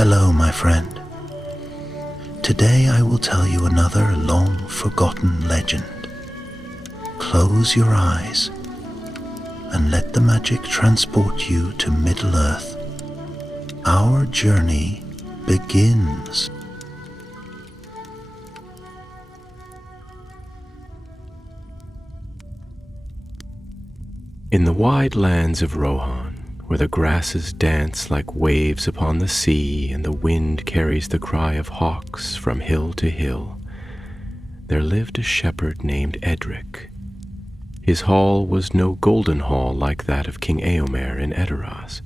Hello, my friend. Today I will tell you another long-forgotten legend. Close your eyes and let the magic transport you to Middle-earth. Our journey begins. In the wide lands of Rohan, where the grasses dance like waves upon the sea and the wind carries the cry of hawks from hill to hill, there lived a shepherd named Edric. His hall was no golden hall like that of King Eomer in Edoras,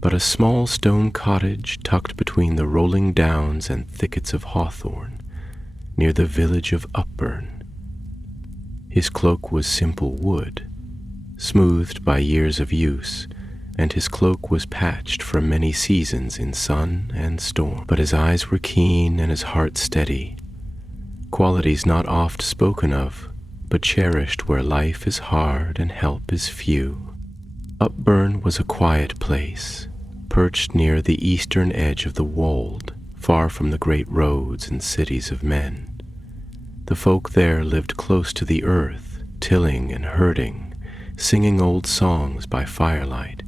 but a small stone cottage tucked between the rolling downs and thickets of hawthorn, near the village of Upburn. His cloak was simple wood, smoothed by years of use, and his cloak was patched from many seasons in sun and storm. But his eyes were keen and his heart steady, qualities not oft spoken of, but cherished where life is hard and help is few. Upburn was a quiet place, perched near the eastern edge of the wold, far from the great roads and cities of men. The folk there lived close to the earth, tilling and herding, singing old songs by firelight.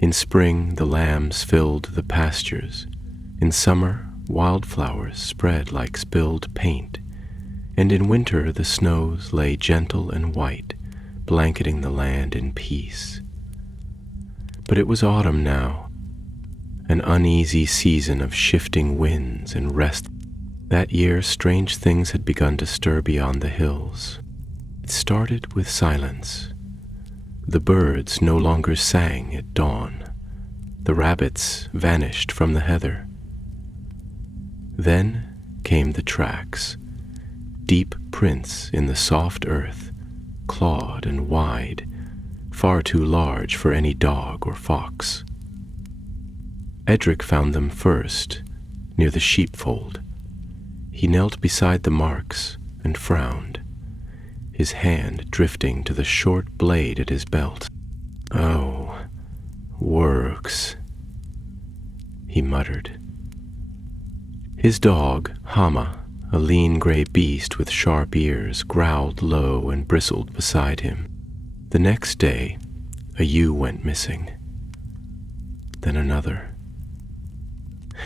In spring, the lambs filled the pastures. In summer, wildflowers spread like spilled paint. And in winter, the snows lay gentle and white, blanketing the land in peace. But it was autumn now, an uneasy season of shifting winds and rest. That year, strange things had begun to stir beyond the hills. It started with silence. The birds no longer sang at dawn. The rabbits vanished from the heather. Then came the tracks, deep prints in the soft earth, clawed and wide, far too large for any dog or fox. Edric found them first, near the sheepfold. He knelt beside the marks and frowned, his hand drifting to the short blade at his belt. "Oh, Wargs," he muttered. His dog, Hama, a lean gray beast with sharp ears, growled low and bristled beside him. The next day, a ewe went missing. Then another.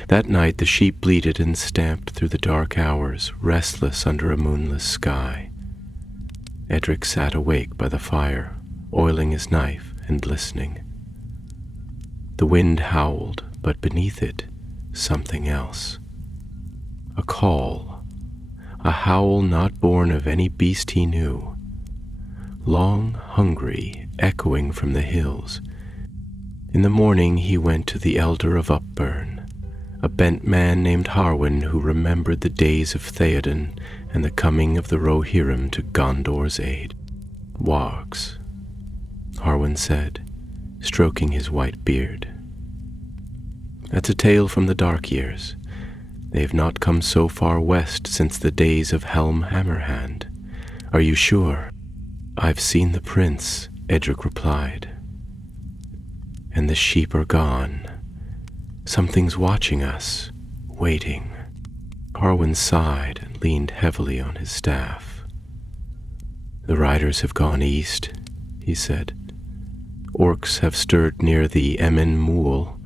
That night the sheep bleated and stamped through the dark hours, restless under a moonless sky. Edric sat awake by the fire, oiling his knife and listening. The wind howled, but beneath it, something else. A call, a howl not born of any beast he knew. Long, hungry, echoing from the hills. In the morning he went to the elder of Upburn, a bent man named Harwin who remembered the days of Theoden and the coming of the Rohirrim to Gondor's aid. "Wargs," Harwin said, stroking his white beard. "That's a tale from the dark years. They have not come so far west since the days of Helm Hammerhand. Are you sure?" "I've seen the prince," Edric replied. "And the sheep are gone. Something's watching us, waiting." Harwin sighed and leaned heavily on his staff. "The riders have gone east," he said. "Orcs have stirred near the Emin Mool,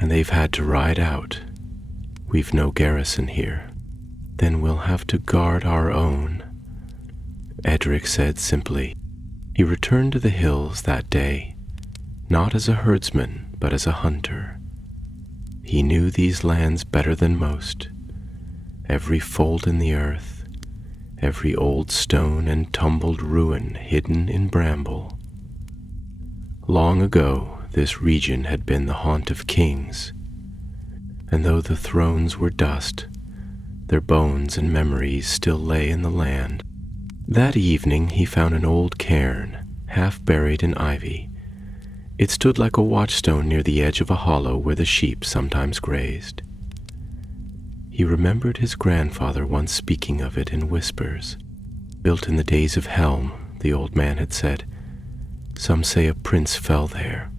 and they've had to ride out. We've no garrison here." "Then we'll have to guard our own," Edric said simply. He returned to the hills that day, not as a herdsman, but as a hunter. He knew these lands better than most. Every fold in the earth, every old stone and tumbled ruin hidden in bramble. Long ago, this region had been the haunt of kings, and though the thrones were dust, their bones and memories still lay in the land. That evening he found an old cairn, half buried in ivy. It stood like a watchstone near the edge of a hollow where the sheep sometimes grazed. He remembered his grandfather once speaking of it in whispers. "Built in the days of Helm," the old man had said. "Some say a prince fell there,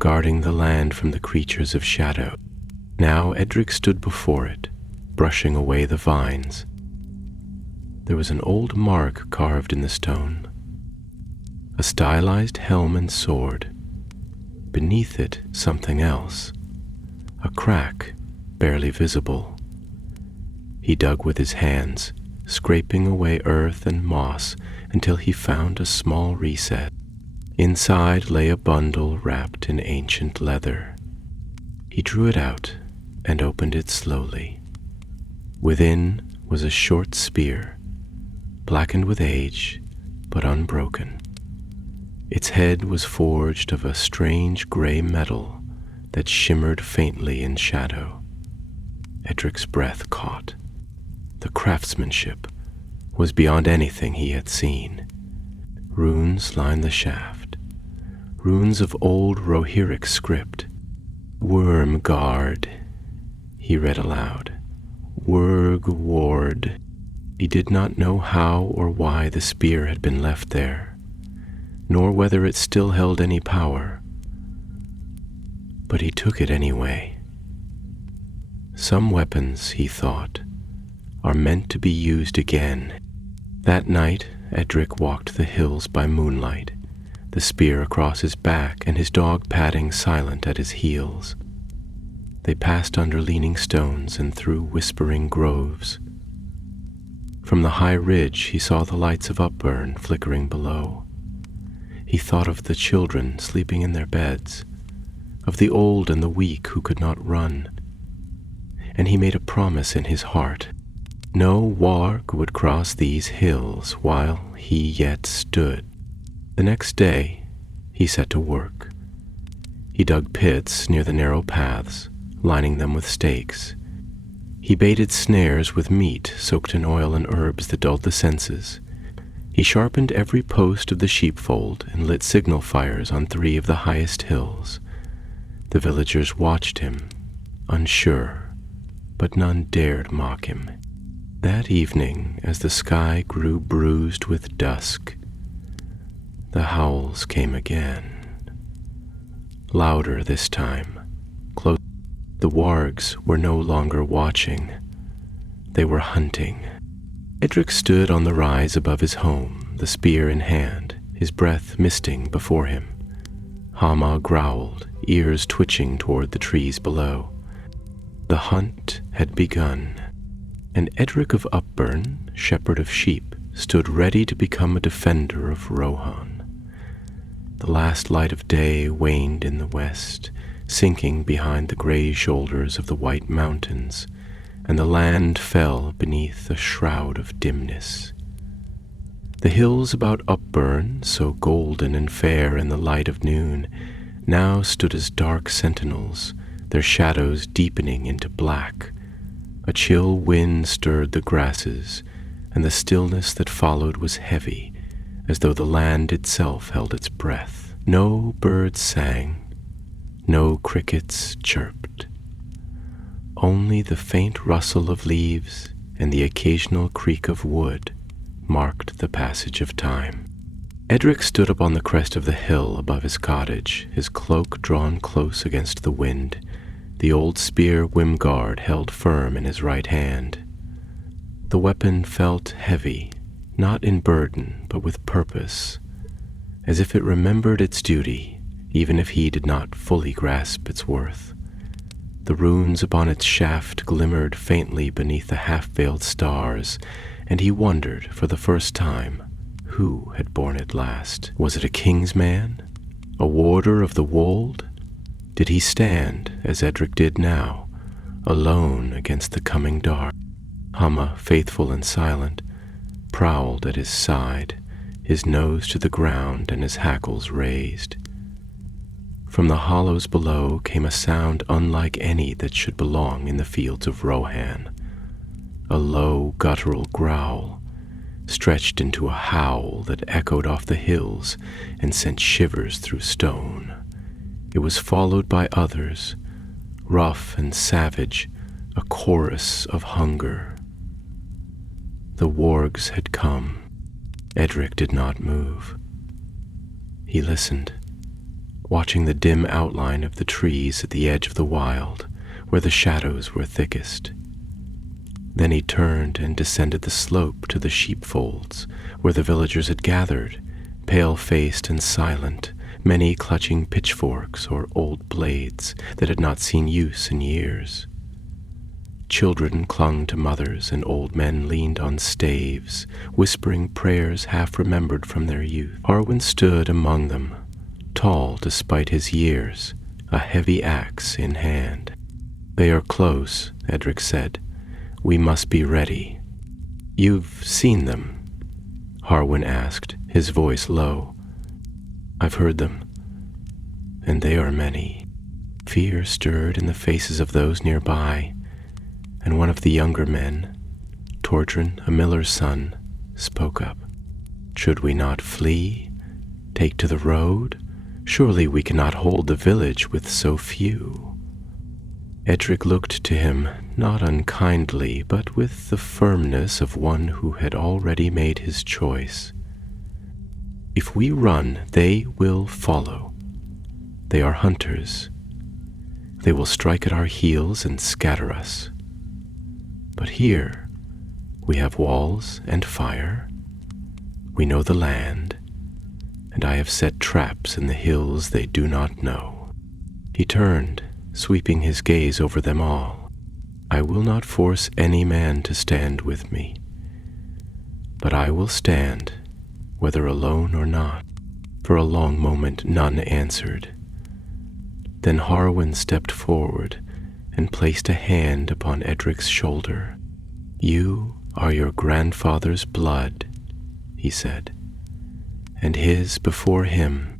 guarding the land from the creatures of shadow. Now Edric stood before it, brushing away the vines. There was an old mark carved in the stone, a stylized helm and sword. Beneath it, something else, a crack barely visible. He dug with his hands, scraping away earth and moss until he found a small recess. Inside lay a bundle wrapped in ancient leather. He drew it out and opened it slowly. Within was a short spear, blackened with age, but unbroken. Its head was forged of a strange gray metal that shimmered faintly in shadow. Edric's breath caught. The craftsmanship was beyond anything he had seen. Runes lined the shaft, runes of old Rohirric script. Wormguard, he read aloud. Wurgward. He did not know how or why the spear had been left there, nor whether it still held any power. But he took it anyway. Some weapons, he thought, are meant to be used again. That night, Edric walked the hills by moonlight, the spear across his back and his dog padding silent at his heels. They passed under leaning stones and through whispering groves. From the high ridge he saw the lights of Upburn flickering below. He thought of the children sleeping in their beds, of the old and the weak who could not run, and he made a promise in his heart. No warg would cross these hills while he yet stood. The next day he set to work. He dug pits near the narrow paths, lining them with stakes. He baited snares with meat soaked in oil and herbs that dulled the senses. He sharpened every post of the sheepfold and lit signal fires on 3 of the highest hills. The villagers watched him, unsure, but none dared mock him. That evening, as the sky grew bruised with dusk, the howls came again. Louder this time, close. The wargs were no longer watching. They were hunting. Edric stood on the rise above his home, the spear in hand, his breath misting before him. Hama growled, ears twitching toward the trees below. The hunt had begun, and Edric of Upburn, shepherd of sheep, stood ready to become a defender of Rohan. The last light of day waned in the west, sinking behind the gray shoulders of the white mountains, and the land fell beneath a shroud of dimness. The hills about Upburn, so golden and fair in the light of noon, now stood as dark sentinels, their shadows deepening into black. A chill wind stirred the grasses, and the stillness that followed was heavy, as though the land itself held its breath. No birds sang, no crickets chirped. Only the faint rustle of leaves and the occasional creak of wood marked the passage of time. Edric stood up on the crest of the hill above his cottage, his cloak drawn close against the wind, the old spear Wimgard held firm in his right hand. The weapon felt heavy, not in burden, but with purpose, as if it remembered its duty, even if he did not fully grasp its worth. The runes upon its shaft glimmered faintly beneath the half-veiled stars, and he wondered for the first time who had borne it last. Was it a king's man? A warder of the wold? Did he stand, as Edric did now, alone against the coming dark? Hama, faithful and silent, prowled at his side, his nose to the ground and his hackles raised. From the hollows below came a sound unlike any that should belong in the fields of Rohan, a low, guttural growl, stretched into a howl that echoed off the hills and sent shivers through stone. It was followed by others, rough and savage, a chorus of hunger. The wargs had come. Edric did not move. He listened, watching the dim outline of the trees at the edge of the wild, where the shadows were thickest. Then he turned and descended the slope to the sheepfolds, where the villagers had gathered, pale-faced and silent, many clutching pitchforks or old blades that had not seen use in years. Children clung to mothers, and old men leaned on staves, whispering prayers half remembered from their youth. Harwin stood among them, tall despite his years, a heavy axe in hand. "They are close," Edric said. "We must be ready." "You've seen them?" Harwin asked, his voice low. "I've heard them, and they are many." Fear stirred in the faces of those nearby, and one of the younger men, Tordrin, a miller's son, spoke up. "Should we not flee? Take to the road? Surely we cannot hold the village with so few." Edric looked to him, not unkindly, but with the firmness of one who had already made his choice. "If we run, they will follow. They are hunters. They will strike at our heels and scatter us. But here we have walls and fire. We know the land, and I have set traps in the hills they do not know." He turned, sweeping his gaze over them all. "I will not force any man to stand with me, but I will stand, whether alone or not." For a long moment none answered. Then Harwin stepped forward and placed a hand upon Edric's shoulder. "You are your grandfather's blood," he said, "and his before him.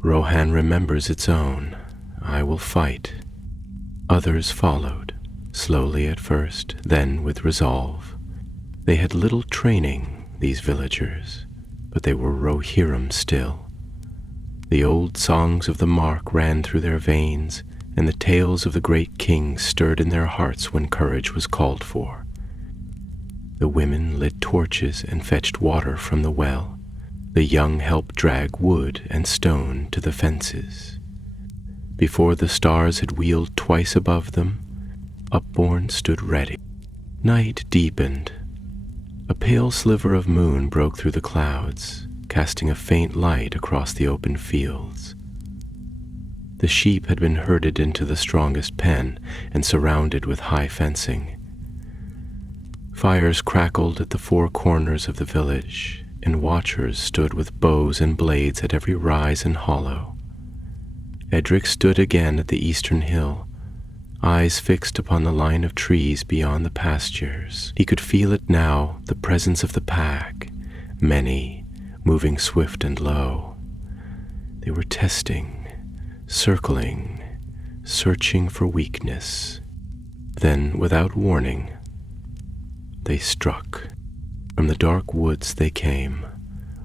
Rohan remembers its own. I will fight." Others followed, slowly at first, then with resolve. They had little training, these villagers, but they were Rohirrim still. The old songs of the Mark ran through their veins, and the tales of the great king stirred in their hearts when courage was called for. The women lit torches and fetched water from the well. The young helped drag wood and stone to the fences. Before the stars had wheeled twice above them, Upborne stood ready. Night deepened. A pale sliver of moon broke through the clouds, casting a faint light across the open fields. The sheep had been herded into the strongest pen and surrounded with high fencing. Fires crackled at the four corners of the village, and watchers stood with bows and blades at every rise and hollow. Edric stood again at the eastern hill, eyes fixed upon the line of trees beyond the pastures. He could feel it now, the presence of the pack, many, moving swift and low. They were testing, circling, searching for weakness. Then, without warning, they struck. From the dark woods they came,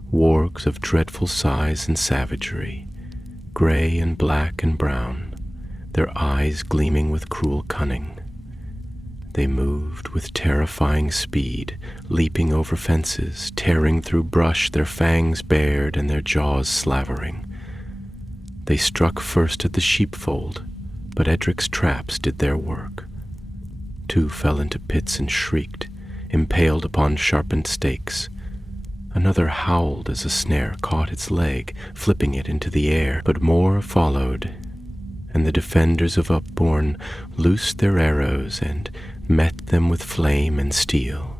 wargs of dreadful size and savagery, gray and black and brown, their eyes gleaming with cruel cunning. They moved with terrifying speed, leaping over fences, tearing through brush, their fangs bared and their jaws slavering. They struck first at the sheepfold, but Edric's traps did their work. Two fell into pits and shrieked, impaled upon sharpened stakes. Another howled as a snare caught its leg, flipping it into the air, but more followed, and the defenders of Upborne loosed their arrows and met them with flame and steel.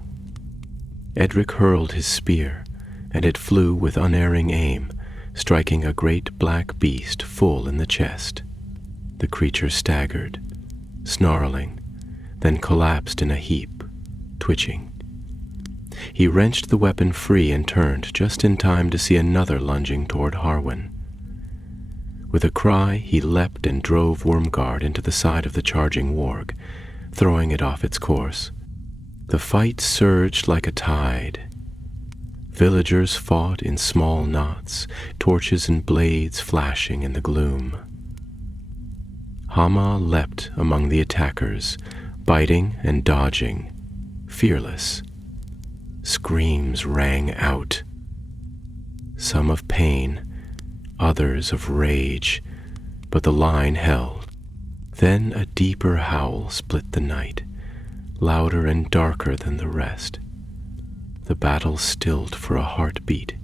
Edric hurled his spear, and it flew with unerring aim, striking a great black beast full in the chest. The creature staggered, snarling, then collapsed in a heap, twitching. He wrenched the weapon free and turned just in time to see another lunging toward Harwin. With a cry, he leapt and drove Wormguard into the side of the charging warg, throwing it off its course. The fight surged like a tide. Villagers fought in small knots, torches and blades flashing in the gloom. Hama leapt among the attackers, biting and dodging, fearless. Screams rang out, some of pain, others of rage, but the line held. Then a deeper howl split the night, louder and darker than the rest. The battle stilled for a heartbeat.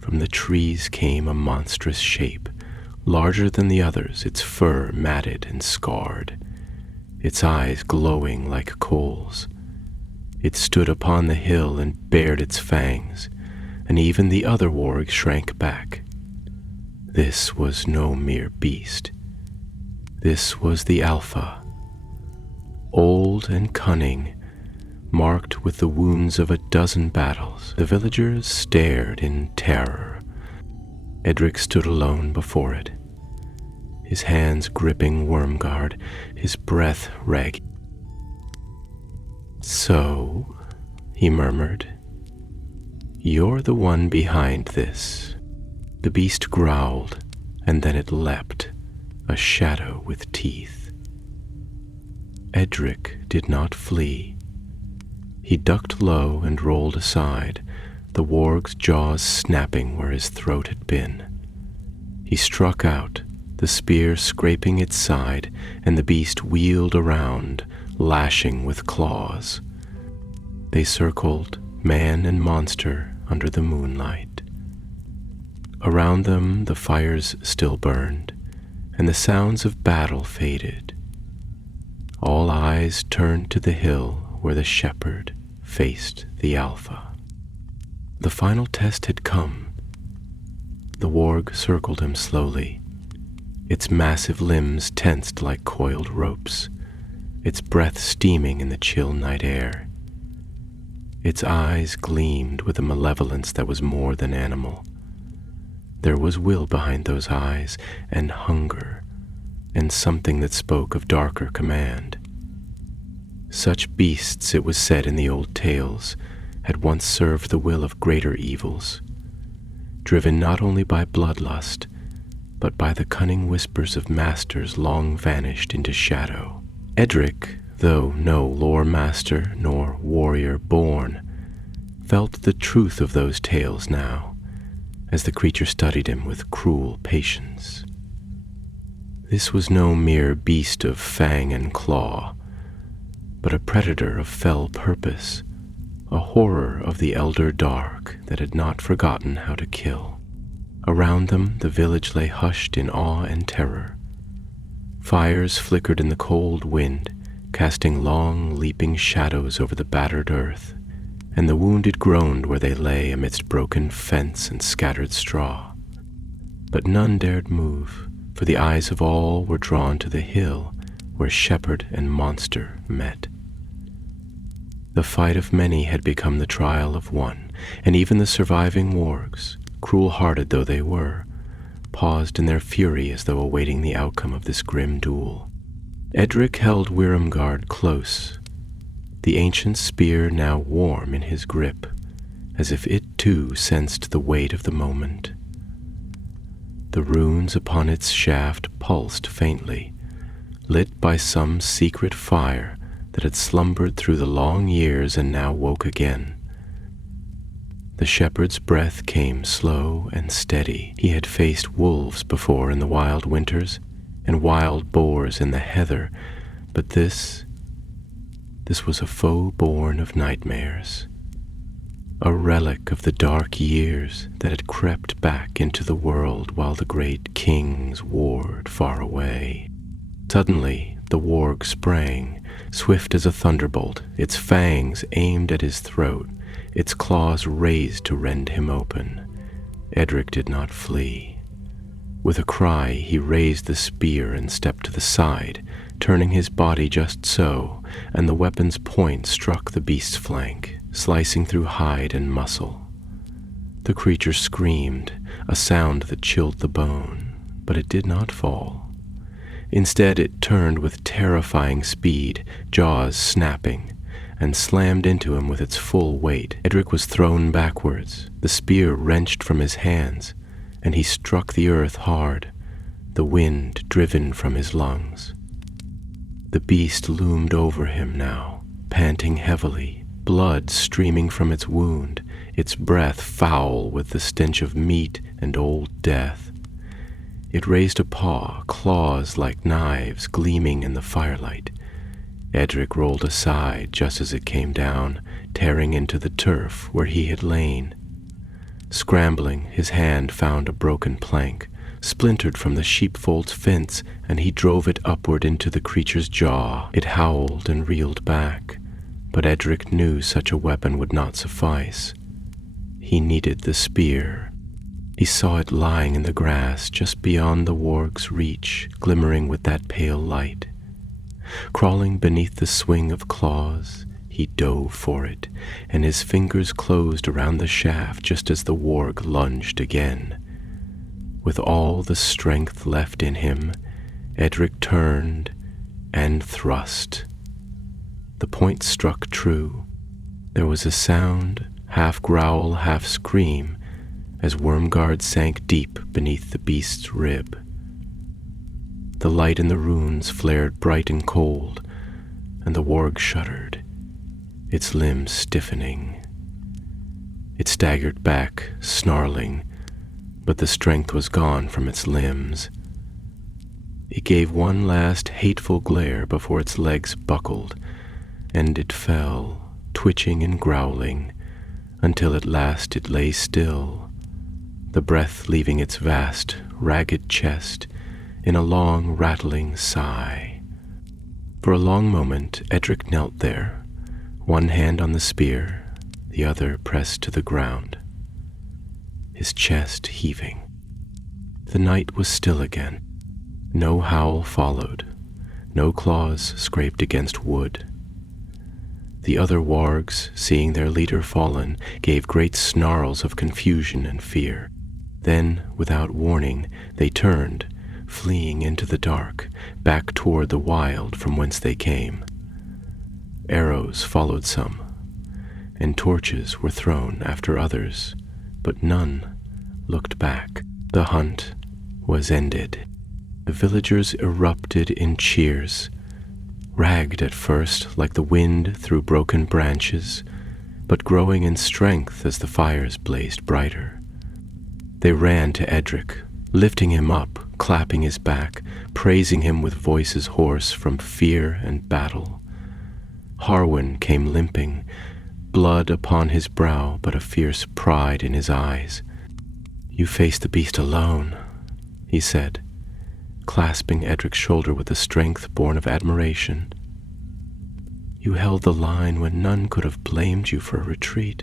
From the trees came a monstrous shape, larger than the others, its fur matted and scarred, its eyes glowing like coals. It stood upon the hill and bared its fangs, and even the other wargs shrank back. This was no mere beast. This was the Alpha, old and cunning, marked with the wounds of a dozen battles. The villagers stared in terror. Edric stood alone before it, his hands gripping Wormguard, his breath ragged. "So," he murmured, "you're the one behind this." The beast growled, and then it leapt, a shadow with teeth. Edric did not flee. He ducked low and rolled aside, the warg's jaws snapping where his throat had been. He struck out, the spear scraping its side, and the beast wheeled around, lashing with claws. They circled, man and monster, under the moonlight. Around them the fires still burned, and the sounds of battle faded. All eyes turned to the hill where the shepherd faced the Alpha. The final test had come. The warg circled him slowly, its massive limbs tensed like coiled ropes, its breath steaming in the chill night air. Its eyes gleamed with a malevolence that was more than animal. There was will behind those eyes, and hunger, and something that spoke of darker command. Such beasts, it was said in the old tales, had once served the will of greater evils, driven not only by bloodlust, but by the cunning whispers of masters long vanished into shadow. Edric, though no lore master nor warrior born, felt the truth of those tales now, as the creature studied him with cruel patience. This was no mere beast of fang and claw, but a predator of fell purpose, a horror of the elder dark that had not forgotten how to kill. Around them the village lay hushed in awe and terror. Fires flickered in the cold wind, casting long, leaping shadows over the battered earth, and the wounded groaned where they lay amidst broken fence and scattered straw. But none dared move, for the eyes of all were drawn to the hill where shepherd and monster met. The fight of many had become the trial of one, and even the surviving wargs, cruel-hearted though they were, paused in their fury as though awaiting the outcome of this grim duel. Edric held Wormguard close, the ancient spear now warm in his grip, as if it too sensed the weight of the moment. The runes upon its shaft pulsed faintly, lit by some secret fire that had slumbered through the long years and now woke again. The shepherd's breath came slow and steady. He had faced wolves before in the wild winters, and wild boars in the heather, but this was a foe born of nightmares, a relic of the dark years that had crept back into the world while the great kings warred far away. Suddenly, the warg sprang, swift as a thunderbolt, its fangs aimed at his throat, its claws raised to rend him open. Edric did not flee. With a cry, he raised the spear and stepped to the side, turning his body just so, and the weapon's point struck the beast's flank, slicing through hide and muscle. The creature screamed, a sound that chilled the bone, but it did not fall. Instead, it turned with terrifying speed, jaws snapping, and slammed into him with its full weight. Edric was thrown backwards, the spear wrenched from his hands, and he struck the earth hard, the wind driven from his lungs. The beast loomed over him now, panting heavily, blood streaming from its wound, its breath foul with the stench of meat and old death. It raised a paw, claws like knives gleaming in the firelight. Edric rolled aside just as it came down, tearing into the turf where he had lain. Scrambling, his hand found a broken plank, splintered from the sheepfold's fence, and he drove it upward into the creature's jaw. It howled and reeled back, but Edric knew such a weapon would not suffice. He needed the spear. He saw it lying in the grass just beyond the warg's reach, glimmering with that pale light. Crawling beneath the swing of claws, he dove for it, and his fingers closed around the shaft just as the warg lunged again. With all the strength left in him, Edric turned and thrust. The point struck true. There was a sound, half growl, half scream, as Wormguard sank deep beneath the beast's rib. The light in the runes flared bright and cold, and the warg shuddered, its limbs stiffening. It staggered back, snarling, but the strength was gone from its limbs. It gave one last hateful glare before its legs buckled, and it fell, twitching and growling, until at last it lay still, the breath leaving its vast, ragged chest in a long, rattling sigh. For a long moment Edric knelt there, one hand on the spear, the other pressed to the ground, his chest heaving. The night was still again. No howl followed. No claws scraped against wood. The other wargs, seeing their leader fallen, gave great snarls of confusion and fear. Then, without warning, they turned, fleeing into the dark, back toward the wild from whence they came. Arrows followed some, and torches were thrown after others, but none looked back. The hunt was ended. The villagers erupted in cheers, ragged at first like the wind through broken branches, but growing in strength as the fires blazed brighter. They ran to Edric, lifting him up, clapping his back, praising him with voices hoarse from fear and battle. Harwin came limping, blood upon his brow but a fierce pride in his eyes. "You faced the beast alone," he said, clasping Edric's shoulder with a strength born of admiration. "You held the line when none could have blamed you for a retreat.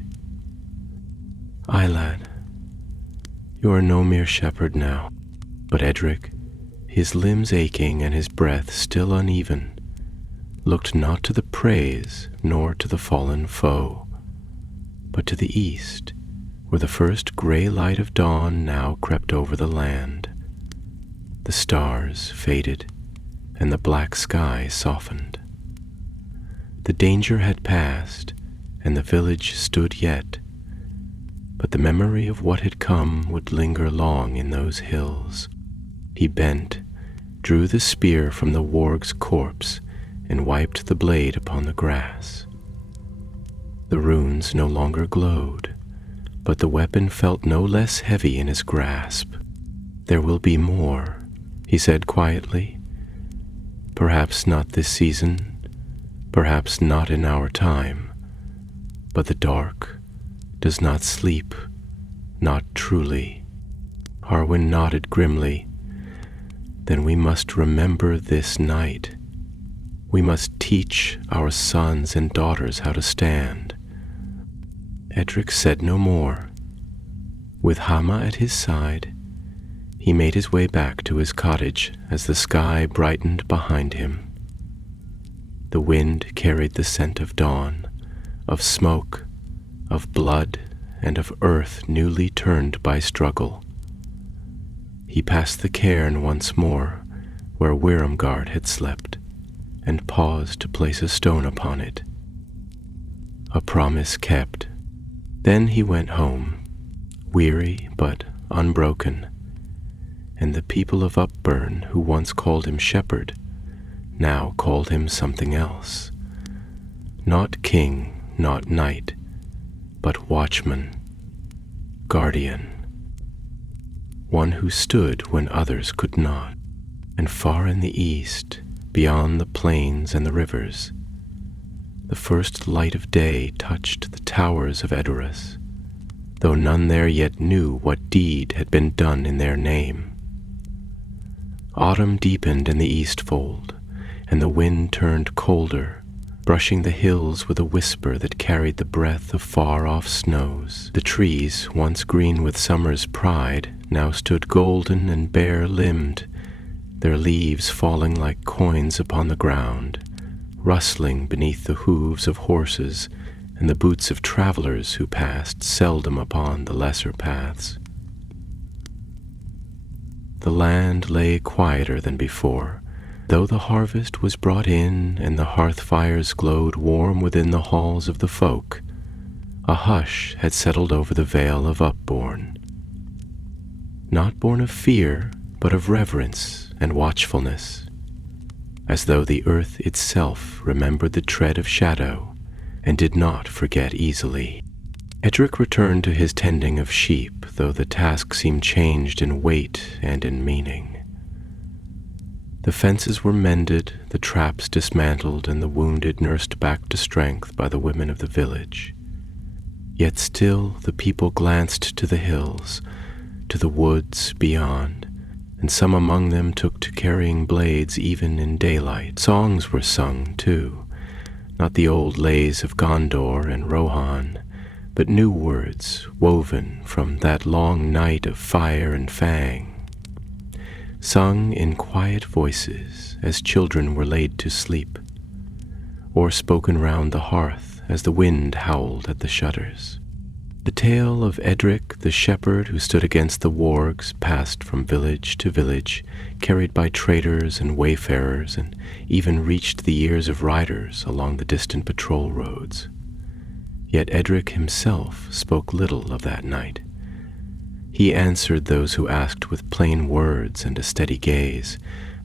Aye, lad, you are no mere shepherd now." But Edric, his limbs aching and his breath still uneven, looked not to the praise nor to the fallen foe, but to the east, where the first gray light of dawn now crept over the land. The stars faded, and the black sky softened. The danger had passed, and the village stood yet, but the memory of what had come would linger long in those hills. He bent, drew the spear from the warg's corpse, and wiped the blade upon the grass. The runes no longer glowed, but the weapon felt no less heavy in his grasp. "There will be more," he said quietly. "Perhaps not this season, perhaps not in our time, but the dark does not sleep, not truly." Harwin nodded grimly. "Then we must remember this night. We must teach our sons and daughters how to stand." Edric said no more. With Hama at his side, he made his way back to his cottage as the sky brightened behind him. The wind carried the scent of dawn, of smoke, of blood, and of earth newly turned by struggle. He passed the cairn once more, where Wormguard had slept, and paused to place a stone upon it. A promise kept. Then he went home, weary but unbroken, and the people of Upburn, who once called him shepherd, now called him something else. Not king, not knight, but watchman, guardian. one who stood when others could not. And far in the east, beyond the plains and the rivers, the first light of day touched the towers of Edoras, though none there yet knew what deed had been done in their name. Autumn deepened in the east fold, and the wind turned colder, brushing the hills with a whisper that carried the breath of far-off snows. The trees, once green with summer's pride, now stood golden and bare-limbed, their leaves falling like coins upon the ground, rustling beneath the hooves of horses and the boots of travelers who passed seldom upon the lesser paths. The land lay quieter than before, though the harvest was brought in and the hearth fires glowed warm within the halls of the folk. A hush had settled over the vale of Upbourne, not born of fear, but of reverence and watchfulness, as though the earth itself remembered the tread of shadow and did not forget easily. Edric returned to his tending of sheep, though the task seemed changed in weight and in meaning. The fences were mended, the traps dismantled, and the wounded nursed back to strength by the women of the village. Yet still the people glanced to the hills, to the woods beyond, and some among them took to carrying blades even in daylight. Songs were sung, too, not the old lays of Gondor and Rohan, but new words woven from that long night of fire and fang, sung in quiet voices as children were laid to sleep, or spoken round the hearth as the wind howled at the shutters. The tale of Edric the shepherd who stood against the Wargs passed from village to village, carried by traders and wayfarers, and even reached the ears of riders along the distant patrol roads. Yet Edric himself spoke little of that night. He answered those who asked with plain words and a steady gaze,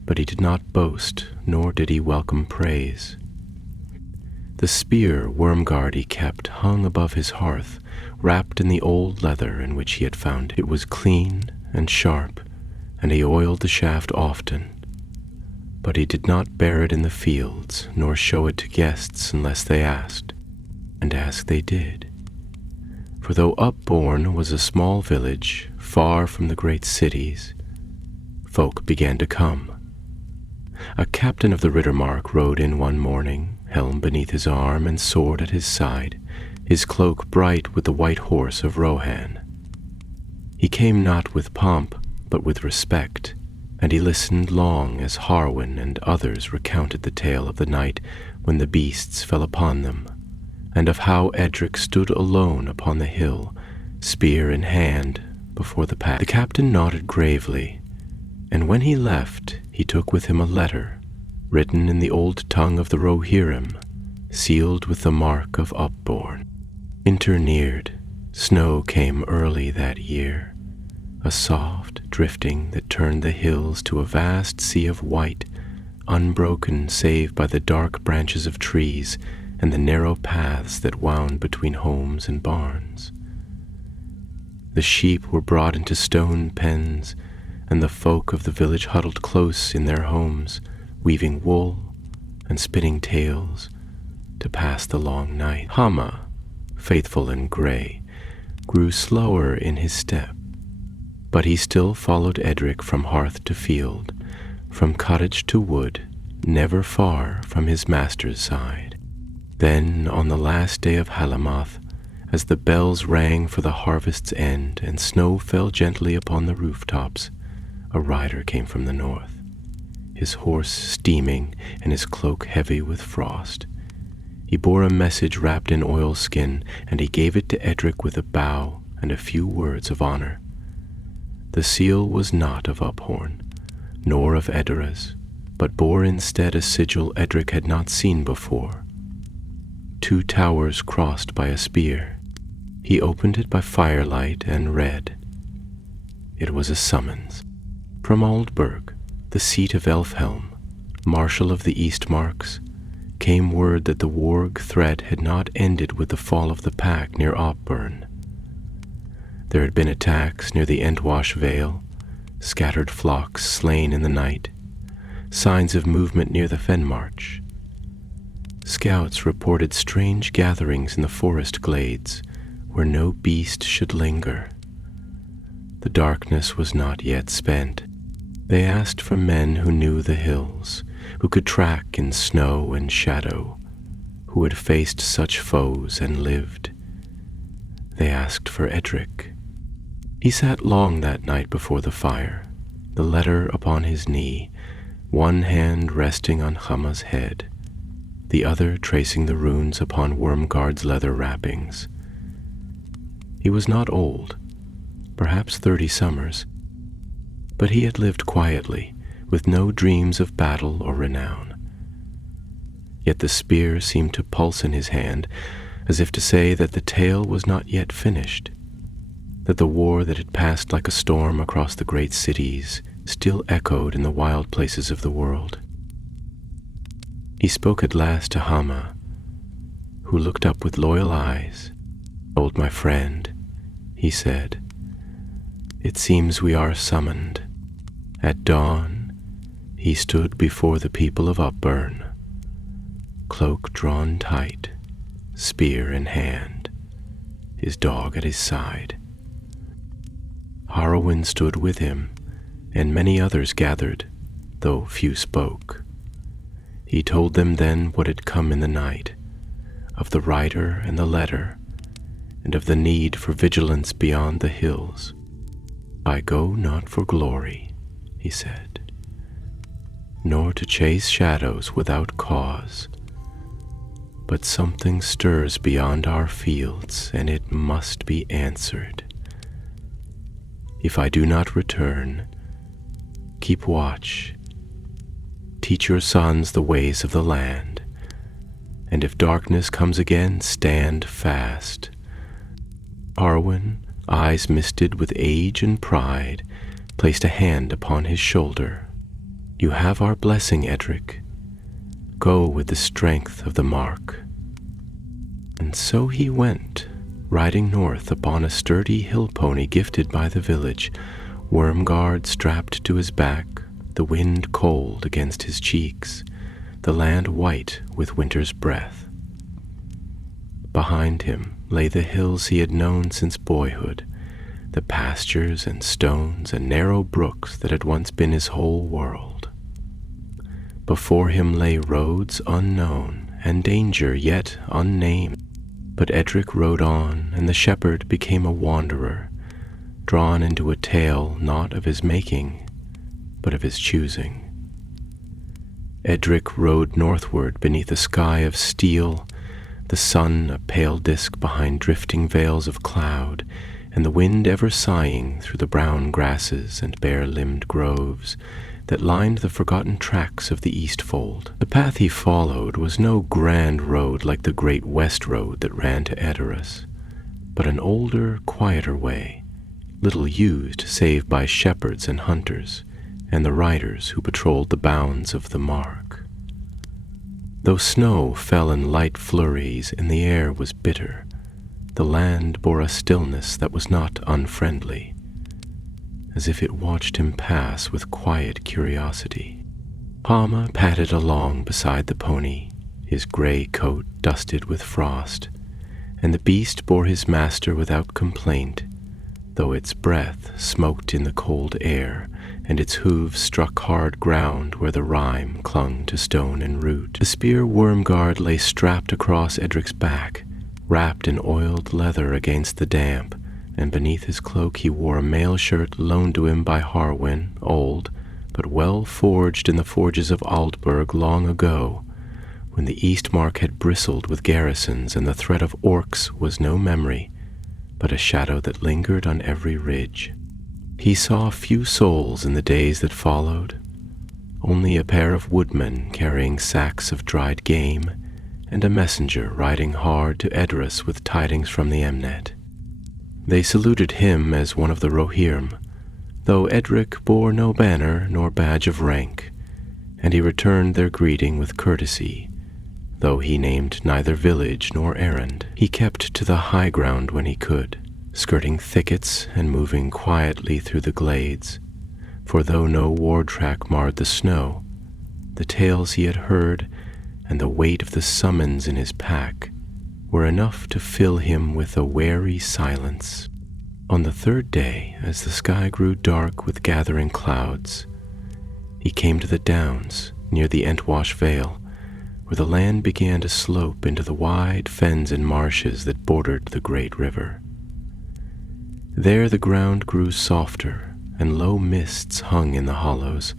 but he did not boast, nor did he welcome praise. The spear Wormguard he kept hung above his hearth, wrapped in the old leather in which he had found it. It was clean and sharp, and he oiled the shaft often. But he did not bear it in the fields, nor show it to guests unless they asked, and ask they did. For though Upbourne was a small village, far from the great cities, folk began to come. A captain of the Riddermark rode in one morning, helm beneath his arm and sword at his side, his cloak bright with the white horse of Rohan. He came not with pomp, but with respect, and he listened long as Harwin and others recounted the tale of the night when the beasts fell upon them, and of how Edric stood alone upon the hill, spear in hand, before the path. The captain nodded gravely, and when he left, he took with him a letter, written in the old tongue of the Rohirrim, sealed with the mark of Upbourne. Winter neared. Snow came early that year, a soft drifting that turned the hills to a vast sea of white, unbroken save by the dark branches of trees and the narrow paths that wound between homes and barns. The sheep were brought into stone pens, and the folk of the village huddled close in their homes, weaving wool and spinning tales to pass the long night. Hama, faithful and gray, grew slower in his step, but he still followed Edric from hearth to field, from cottage to wood, never far from his master's side. Then, on the last day of Halamoth, as the bells rang for the harvest's end and snow fell gently upon the rooftops, a rider came from the north, his horse steaming and his cloak heavy with frost. He bore a message wrapped in oilskin, and he gave it to Edric with a bow and a few words of honor. The seal was not of Upbourne, nor of Edoras, but bore instead a sigil Edric had not seen before. 2 towers crossed by a spear. He opened it by firelight and read. It was a summons. From Aldburg, the seat of Elfhelm, Marshal of the Eastmarks, came word that the Warg threat had not ended with the fall of the pack near Upbourne. There had been attacks near the Entwash Vale, scattered flocks slain in the night, signs of movement near the fen march. Scouts reported strange gatherings in the forest glades where no beast should linger. The darkness was not yet spent. They asked for men who knew the hills, who could track in snow and shadow, who had faced such foes and lived. They asked for Edric. He sat long that night before the fire, the letter upon his knee, one hand resting on Hama's head, the other tracing the runes upon Wormguard's leather wrappings. He was not old, perhaps 30 summers, but he had lived quietly, with no dreams of battle or renown. Yet the spear seemed to pulse in his hand, as if to say that the tale was not yet finished, that the war that had passed like a storm across the great cities still echoed in the wild places of the world. He spoke at last to Hama, who looked up with loyal eyes. "Old my friend," he said, "it seems we are summoned." At dawn, he stood before the people of Upburn, cloak drawn tight, spear in hand, his dog at his side. Harwin stood with him, and many others gathered, though few spoke. He told them then what had come in the night, of the rider and the letter, and of the need for vigilance beyond the hills. "I go not for glory," he said, "nor to chase shadows without cause. But something stirs beyond our fields, and it must be answered. If I do not return, keep watch. Teach your sons the ways of the land, and if darkness comes again, stand fast." Arwen, eyes misted with age and pride, placed a hand upon his shoulder. "You have our blessing, Edric. Go with the strength of the mark." And so he went, riding north upon a sturdy hill pony gifted by the village, Wormguard strapped to his back, the wind cold against his cheeks, the land white with winter's breath. Behind him lay the hills he had known since boyhood, the pastures and stones and narrow brooks that had once been his whole world. Before him lay roads unknown and danger yet unnamed. But Edric rode on, and the shepherd became a wanderer, drawn into a tale not of his making, but of his choosing. Edric rode northward beneath a sky of steel, the sun a pale disk behind drifting veils of cloud, and the wind ever sighing through the brown grasses and bare-limbed groves that lined the forgotten tracks of the east fold. The path he followed was no grand road like the great west road that ran to Edoras, but an older, quieter way, little used save by shepherds and hunters, and the riders who patrolled the bounds of the mark. Though snow fell in light flurries and the air was bitter, the land bore a stillness that was not unfriendly, as if it watched him pass with quiet curiosity. Hama padded along beside the pony, his gray coat dusted with frost, and the beast bore his master without complaint, though its breath smoked in the cold air, and its hooves struck hard ground where the rime clung to stone and root. The spear Wormguard lay strapped across Edric's back, wrapped in oiled leather against the damp, and beneath his cloak he wore a mail shirt loaned to him by Harwin, old, but well forged in the forges of Aldburg long ago, when the Eastmark had bristled with garrisons and the threat of orcs was no memory, but a shadow that lingered on every ridge. He saw few souls in the days that followed, only a pair of woodmen carrying sacks of dried game, and a messenger riding hard to Edoras with tidings from the Emnet. They saluted him as one of the Rohirrim, though Edric bore no banner nor badge of rank, and he returned their greeting with courtesy, though he named neither village nor errand. He kept to the high ground when he could, skirting thickets and moving quietly through the glades, For though no war track marred the snow, the tales he had heard and the weight of the summons in his pack were enough to fill him with a wary silence. On the third day, as the sky grew dark with gathering clouds, he came to the downs near the Entwash Vale, where the land began to slope into the wide fens and marshes that bordered the great river. There the ground grew softer, and low mists hung in the hollows,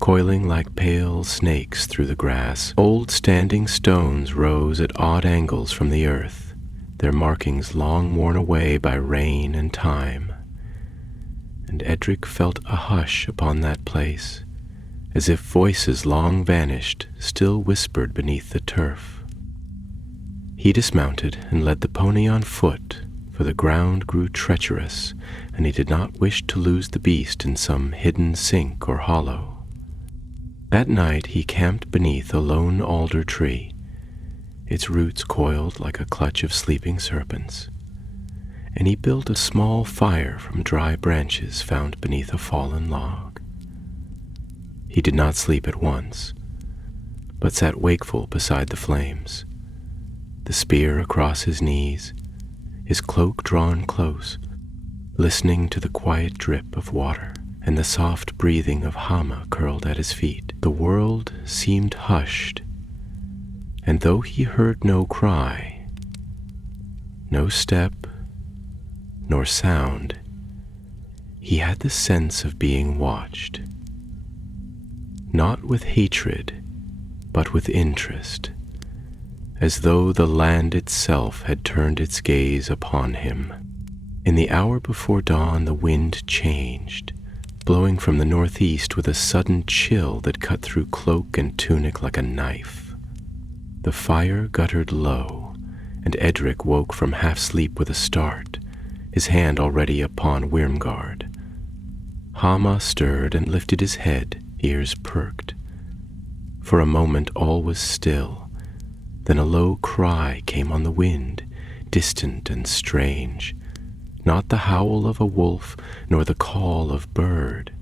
coiling like pale snakes through the grass. Old standing stones rose at odd angles from the earth, their markings long worn away by rain and time. And Edric felt a hush upon that place, as if voices long vanished still whispered beneath the turf. He dismounted and led the pony on foot, for the ground grew treacherous, and he did not wish to lose the beast in some hidden sink or hollow. That night he camped beneath a lone alder tree, its roots coiled like a clutch of sleeping serpents, and he built a small fire from dry branches found beneath a fallen log. He did not sleep at once, but sat wakeful beside the flames, the spear across his knees, his cloak drawn close, listening to the quiet drip of water and the soft breathing of Hama curled at his feet. The world seemed hushed, and though he heard no cry, no step, nor sound, he had the sense of being watched, not with hatred, but with interest, as though the land itself had turned its gaze upon him. In the hour before dawn the wind changed, blowing from the northeast with a sudden chill that cut through cloak and tunic like a knife. The fire guttered low, and Edric woke from half-sleep with a start, his hand already upon Wyrmgard. Hama stirred and lifted his head, ears perked. For a moment all was still, then a low cry came on the wind, distant and strange, not the howl of a wolf nor the call of bird,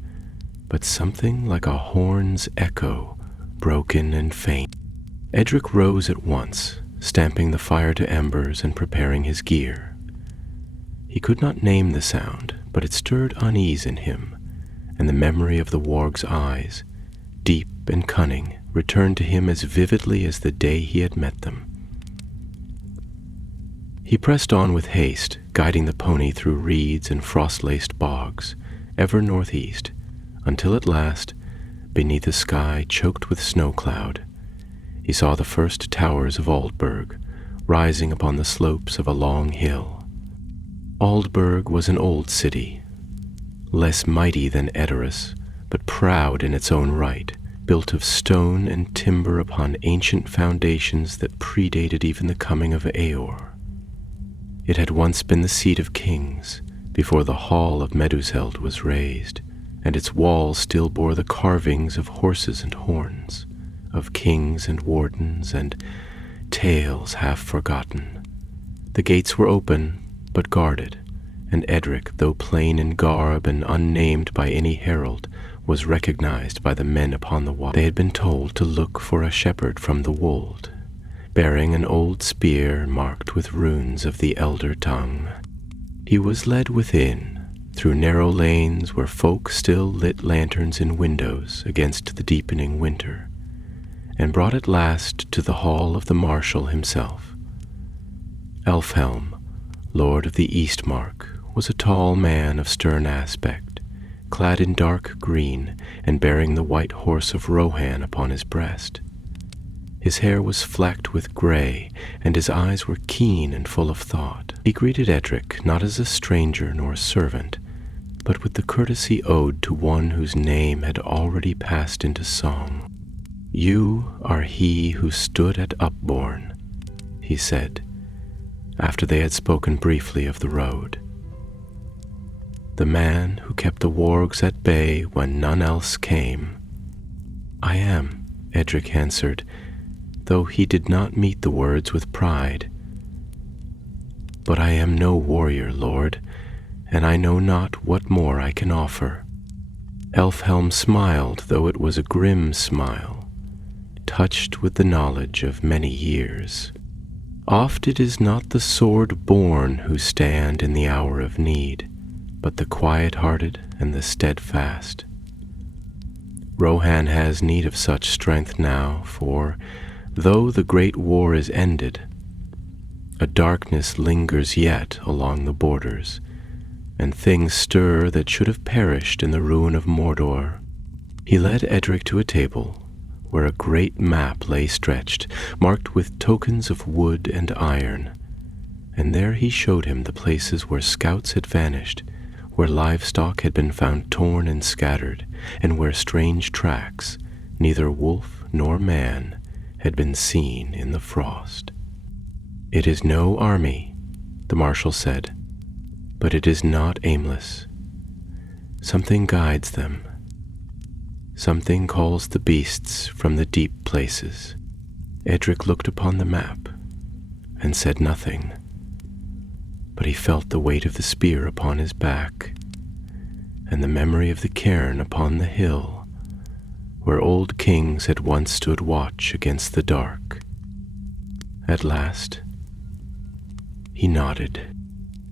but something like a horn's echo, broken and faint. Edric rose at once, stamping the fire to embers and preparing his gear. He could not name the sound, but it stirred unease in him, and the memory of the Wargs' eyes, deep and cunning, returned to him as vividly as the day he had met them. He pressed on with haste, guiding the pony through reeds and frost-laced bogs, ever northeast, until at last, beneath a sky choked with snow cloud, he saw the first towers of Aldburg, rising upon the slopes of a long hill. Aldburg was an old city, less mighty than Edoras, but proud in its own right, built of stone and timber upon ancient foundations that predated even the coming of Eor. It had once been the seat of kings, before the hall of Meduseld was raised, and its walls still bore the carvings of horses and horns, of kings and wardens, and tales half forgotten. The gates were open, but guarded, and Edric, though plain in garb and unnamed by any herald, was recognized by the men upon the wall. They had been told to look for a shepherd from the wold, bearing an old spear marked with runes of the elder tongue. He was led within, through narrow lanes where folk still lit lanterns in windows against the deepening winter, and brought at last to the hall of the marshal himself. Elfhelm, lord of the Eastmark, was a tall man of stern aspect, clad in dark green and bearing the white horse of Rohan upon his breast. His hair was flecked with gray, and his eyes were keen and full of thought. He greeted Edric not as a stranger nor a servant, but with the courtesy owed to one whose name had already passed into song. "You are he who stood at Upborn," he said, after they had spoken briefly of the road. "The man who kept the Wargs at bay when none else came." "I am," Edric answered, though he did not meet the words with pride. "But I am no warrior, Lord, and I know not what more I can offer." Elfhelm smiled, though it was a grim smile, touched with the knowledge of many years. Oft it is not the sword-born who stand in the hour of need, but the quiet-hearted and the steadfast. Rohan has need of such strength now, for, though the great war is ended, a darkness lingers yet along the borders, and things stir that should have perished in the ruin of Mordor. He led Edric to a table where a great map lay stretched, marked with tokens of wood and iron, and there he showed him the places where scouts had vanished, where livestock had been found torn and scattered, and where strange tracks, neither wolf nor man, had been seen in the frost. "It is no army," the marshal said, "but it is not aimless. Something guides them. Something calls the beasts from the deep places." Edric looked upon the map and said nothing, but he felt the weight of the spear upon his back, and the memory of the cairn upon the hill, where old kings had once stood watch against the dark. At last, he nodded.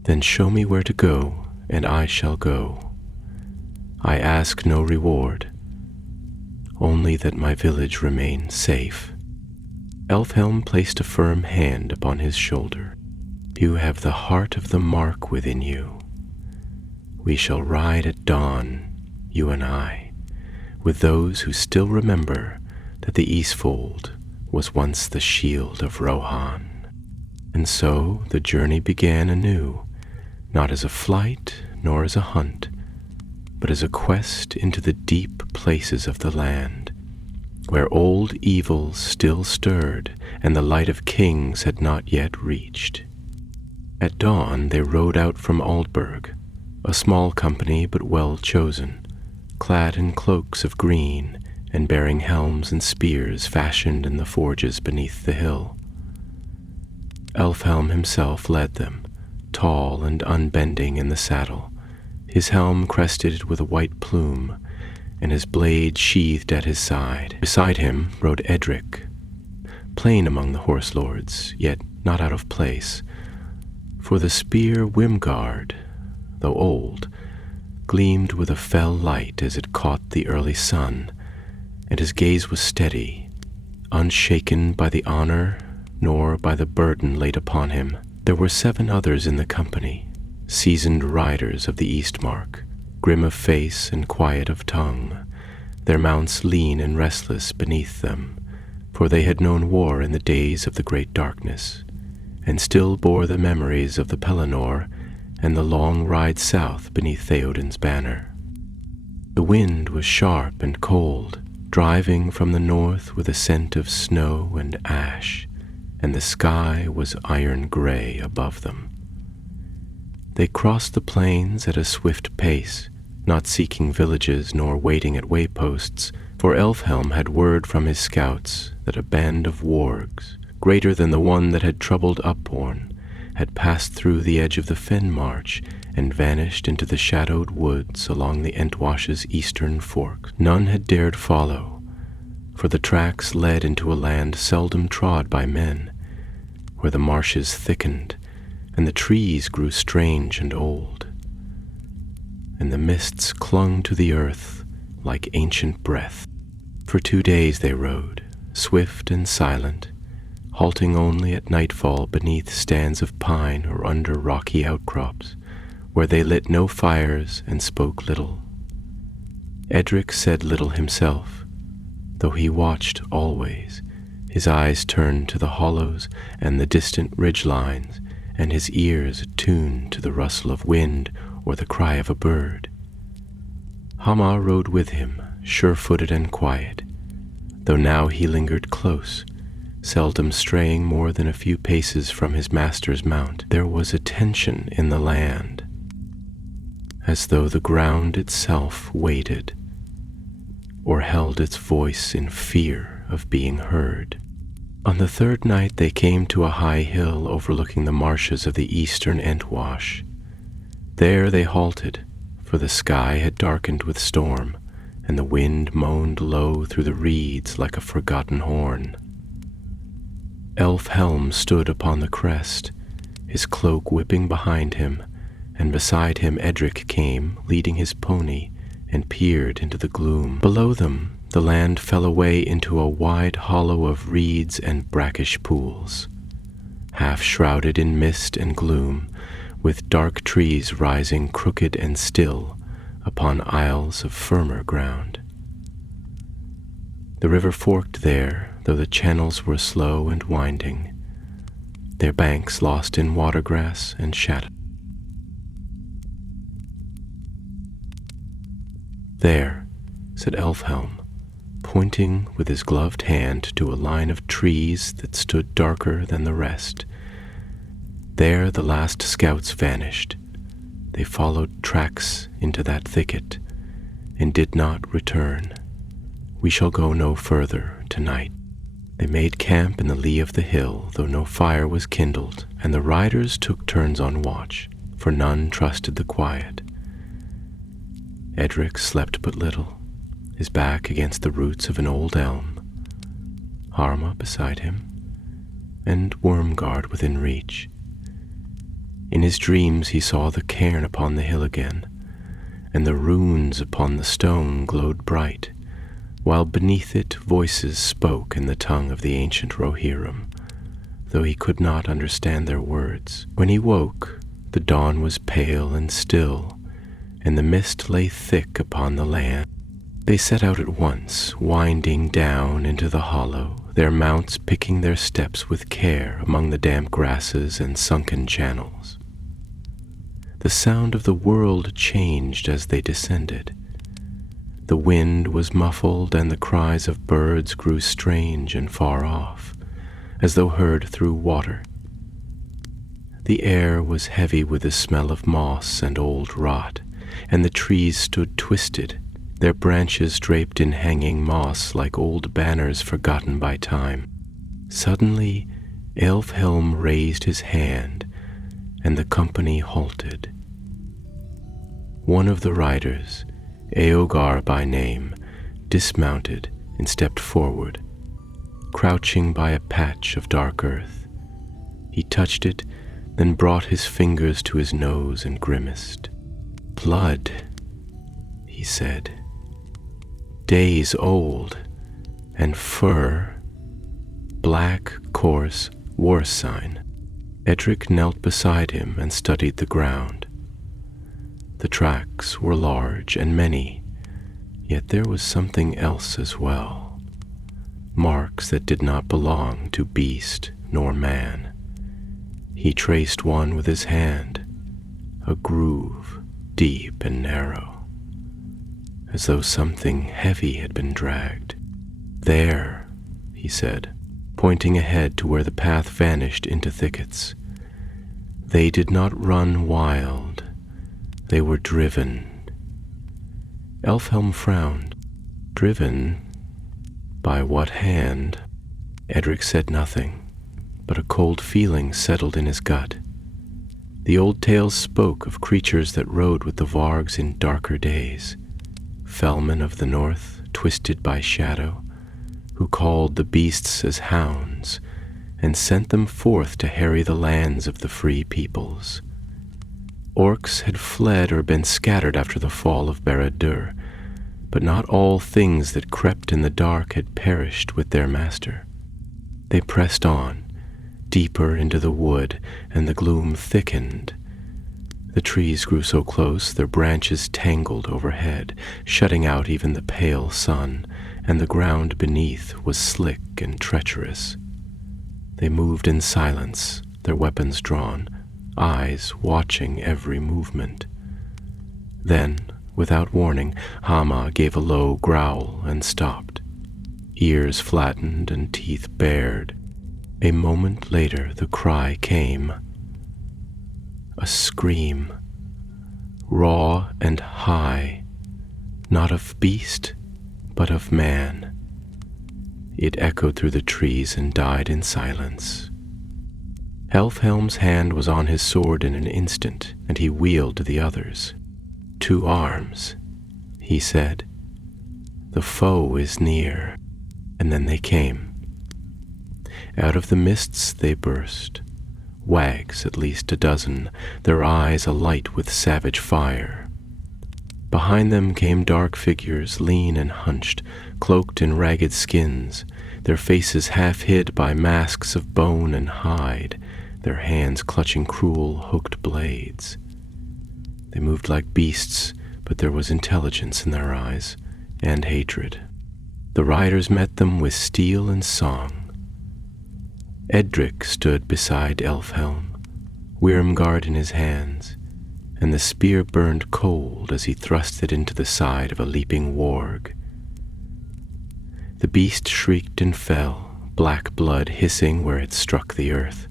"Then show me where to go, and I shall go. I ask no reward, only that my village remain safe." Elfhelm placed a firm hand upon his shoulder. "You have the heart of the mark within you. We shall ride at dawn, you and I, with those who still remember that the Eastfold was once the shield of Rohan." And so the journey began anew, not as a flight nor as a hunt, but as a quest into the deep places of the land, where old evils still stirred and the light of kings had not yet reached. At dawn they rode out from Aldburg, a small company but well chosen, clad in cloaks of green and bearing helms and spears fashioned in the forges beneath the hill. Elfhelm himself led them, tall and unbending in the saddle, his helm crested with a white plume, and his blade sheathed at his side. Beside him rode Edric, plain among the horse lords, yet not out of place, for the spear Wimgard, though old, gleamed with a fell light as it caught the early sun, and his gaze was steady, unshaken by the honor nor by the burden laid upon him. There were 7 others in the company, seasoned riders of the Eastmark, grim of face and quiet of tongue, their mounts lean and restless beneath them, for they had known war in the days of the great darkness, and still bore the memories of the Pelennor and the long ride south beneath Theoden's banner. The wind was sharp and cold, driving from the north with a scent of snow and ash, and the sky was iron gray above them. They crossed the plains at a swift pace, not seeking villages nor waiting at wayposts, for Elfhelm had word from his scouts that a band of wargs, greater than the one that had troubled Upborn, had passed through the edge of the fen march and vanished into the shadowed woods along the Entwash's eastern fork. None had dared follow, for the tracks led into a land seldom trod by men, where the marshes thickened and the trees grew strange and old, and the mists clung to the earth like ancient breath. For 2 days they rode, swift and silent, halting only at nightfall beneath stands of pine or under rocky outcrops, where they lit no fires and spoke little. Edric said little himself, though he watched always, his eyes turned to the hollows and the distant ridge-lines, and his ears attuned to the rustle of wind or the cry of a bird. Hama rode with him, sure-footed and quiet, though now he lingered close, seldom straying more than a few paces from his master's mount. There was a tension in the land, as though the ground itself waited, or held its voice in fear of being heard. On the 3rd night they came to a high hill overlooking the marshes of the eastern Entwash. There they halted, for the sky had darkened with storm, and the wind moaned low through the reeds like a forgotten horn. Elfhelm stood upon the crest, his cloak whipping behind him, and beside him Edric came, leading his pony, and peered into the gloom. Below them, the land fell away into a wide hollow of reeds and brackish pools, half shrouded in mist and gloom, with dark trees rising crooked and still upon isles of firmer ground. The river forked there, though the channels were slow and winding, their banks lost in watergrass and shadow. "There," said Elfhelm, pointing with his gloved hand to a line of trees that stood darker than the rest. There the last scouts vanished. They followed tracks into that thicket, and did not return. We shall go no further tonight. They made camp in the lee of the hill, though no fire was kindled, and the riders took turns on watch, for none trusted the quiet. Edric slept but little, his back against the roots of an old elm, Harma beside him, and Wormguard within reach. In his dreams he saw the cairn upon the hill again, and the runes upon the stone glowed bright, while beneath it voices spoke in the tongue of the ancient Rohirrim, though he could not understand their words. When he woke, the dawn was pale and still, and the mist lay thick upon the land. They set out at once, winding down into the hollow, their mounts picking their steps with care among the damp grasses and sunken channels. The sound of the world changed as they descended. The wind was muffled, and the cries of birds grew strange and far off, as though heard through water. The air was heavy with the smell of moss and old rot, and the trees stood twisted, their branches draped in hanging moss like old banners forgotten by time. Suddenly, Elfhelm raised his hand, and the company halted. One of the riders, Eogar by name, dismounted and stepped forward, crouching by a patch of dark earth. He touched it, then brought his fingers to his nose and grimaced. "Blood," he said, "days old, and fur, black, coarse, war sign." Edric knelt beside him and studied the ground. The tracks were large and many, yet there was something else as well, marks that did not belong to beast nor man. He traced one with his hand, a groove deep and narrow, as though something heavy had been dragged. "There," he said, pointing ahead to where the path vanished into thickets. "They did not run wild, they were driven." Elfhelm frowned. "Driven? By what hand?" Edric said nothing, but a cold feeling settled in his gut. The old tales spoke of creatures that rode with the Wargs in darker days, fellmen of the north, twisted by shadow, who called the beasts as hounds, and sent them forth to harry the lands of the free peoples. Orcs had fled or been scattered after the fall of Barad-dûr, but not all things that crept in the dark had perished with their master. They pressed on, deeper into the wood, and the gloom thickened. The trees grew so close their branches tangled overhead, shutting out even the pale sun, and the ground beneath was slick and treacherous. They moved in silence, their weapons drawn, eyes watching every movement. Then, without warning, Hama gave a low growl and stopped, ears flattened and teeth bared. A moment later the cry came. A scream, raw and high, not of beast, but of man. It echoed through the trees and died in silence. Elfhelm's hand was on his sword in an instant, and he wheeled to the others. "2 arms," he said, the foe is near. And then they came. Out of the mists they burst, wags at least a dozen, their eyes alight with savage fire. Behind them came dark figures, lean and hunched, cloaked in ragged skins, their faces half hid by masks of bone and hide, their hands clutching cruel hooked blades. They moved like beasts, but there was intelligence in their eyes, and hatred. The riders met them with steel and song. Edric stood beside Elfhelm, Wyrmgard in his hands, and the spear burned cold as he thrust it into the side of a leaping warg. The beast shrieked and fell, black blood hissing where it struck the earth.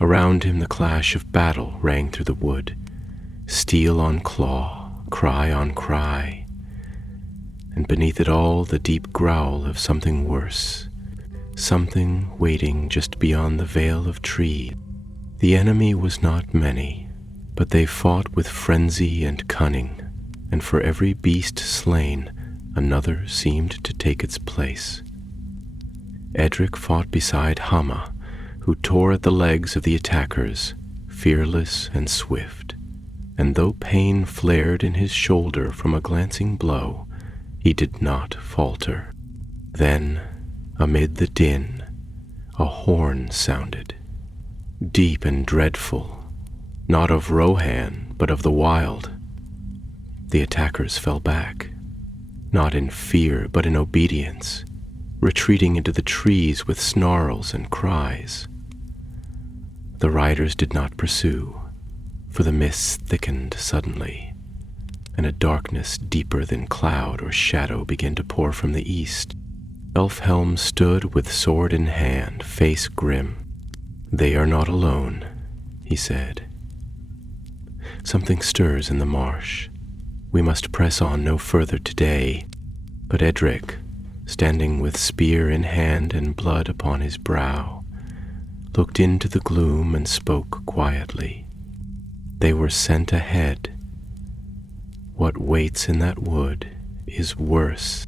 Around him the clash of battle rang through the wood, steel on claw, cry on cry, and beneath it all the deep growl of something worse, something waiting just beyond the veil of tree. The enemy was not many, but they fought with frenzy and cunning, and for every beast slain, another seemed to take its place. Edric fought beside Hama, who tore at the legs of the attackers, fearless and swift, and though pain flared in his shoulder from a glancing blow, he did not falter. Then, amid the din, a horn sounded, deep and dreadful, not of Rohan, but of the wild. The attackers fell back, not in fear, but in obedience, retreating into the trees with snarls and cries. The riders did not pursue, for the mists thickened suddenly, and a darkness deeper than cloud or shadow began to pour from the east. Elfhelm stood with sword in hand, face grim. "They are not alone," he said. "Something stirs in the marsh. We must press on no further today." But Edric, standing with spear in hand and blood upon his brow, looked into the gloom and spoke quietly. They were sent ahead. What waits in that wood is worse.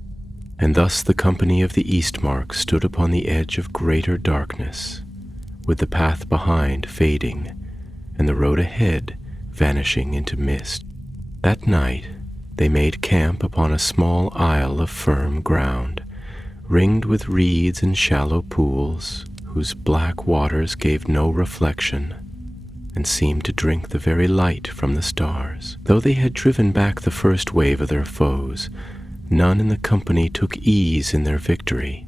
And thus the company of the Eastmark stood upon the edge of greater darkness, with the path behind fading, and the road ahead vanishing into mist. That night they made camp upon a small isle of firm ground, ringed with reeds and shallow pools, whose black waters gave no reflection, and seemed to drink the very light from the stars. Though they had driven back the first wave of their foes, none in the company took ease in their victory,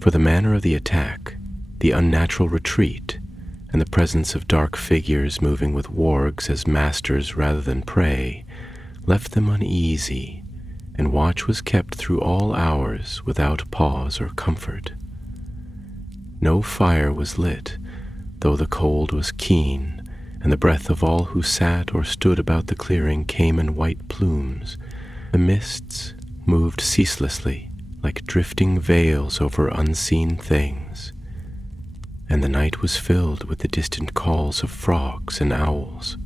for the manner of the attack, the unnatural retreat, and the presence of dark figures moving with wargs as masters rather than prey, left them uneasy, and watch was kept through all hours without pause or comfort. No fire was lit, though the cold was keen, and the breath of all who sat or stood about the clearing came in white plumes. The mists moved ceaselessly, like drifting veils over unseen things, and the night was filled with the distant calls of frogs and owls,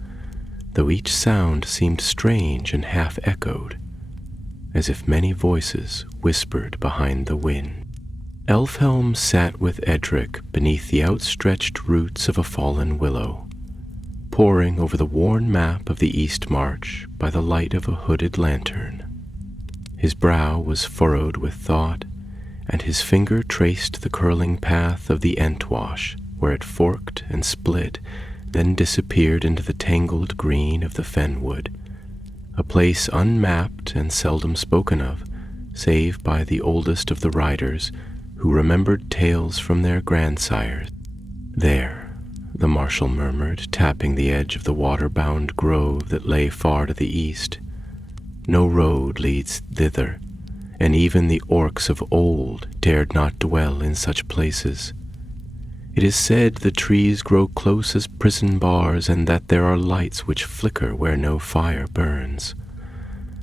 though each sound seemed strange and half-echoed, as if many voices whispered behind the wind. Elfhelm sat with Edric beneath the outstretched roots of a fallen willow, poring over the worn map of the East March by the light of a hooded lantern. His brow was furrowed with thought, and his finger traced the curling path of the Entwash, where it forked and split, then disappeared into the tangled green of the fenwood, a place unmapped and seldom spoken of, save by the oldest of the riders, who remembered tales from their grandsires. "There," the marshal murmured, tapping the edge of the water-bound grove that lay far to the east. "No road leads thither, and even the orcs of old dared not dwell in such places. It is said the trees grow close as prison bars, and that there are lights which flicker where no fire burns.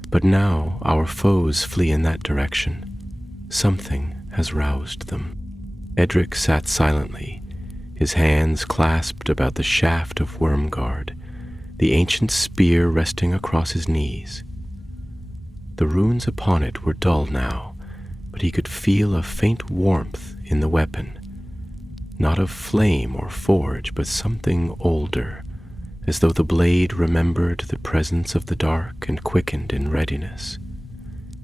But now our foes flee in that direction. Something has roused them." Edric sat silently, his hands clasped about the shaft of Wyrmgard, the ancient spear resting across his knees. The runes upon it were dull now, but he could feel a faint warmth in the weapon, not of flame or forge, but something older, as though the blade remembered the presence of the dark and quickened in readiness.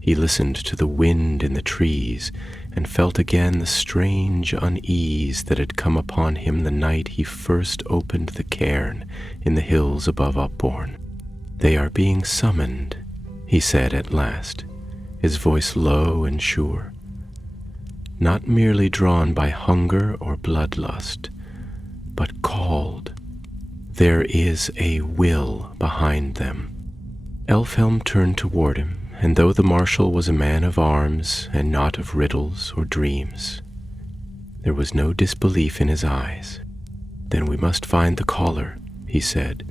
He listened to the wind in the trees and felt again the strange unease that had come upon him the night he first opened the cairn in the hills above Upbourne. "They are being summoned," he said at last, his voice low and sure. "Not merely drawn by hunger or bloodlust, but called. There is a will behind them." Elfhelm turned toward him, and though the marshal was a man of arms and not of riddles or dreams, there was no disbelief in his eyes. "Then we must find the caller," he said,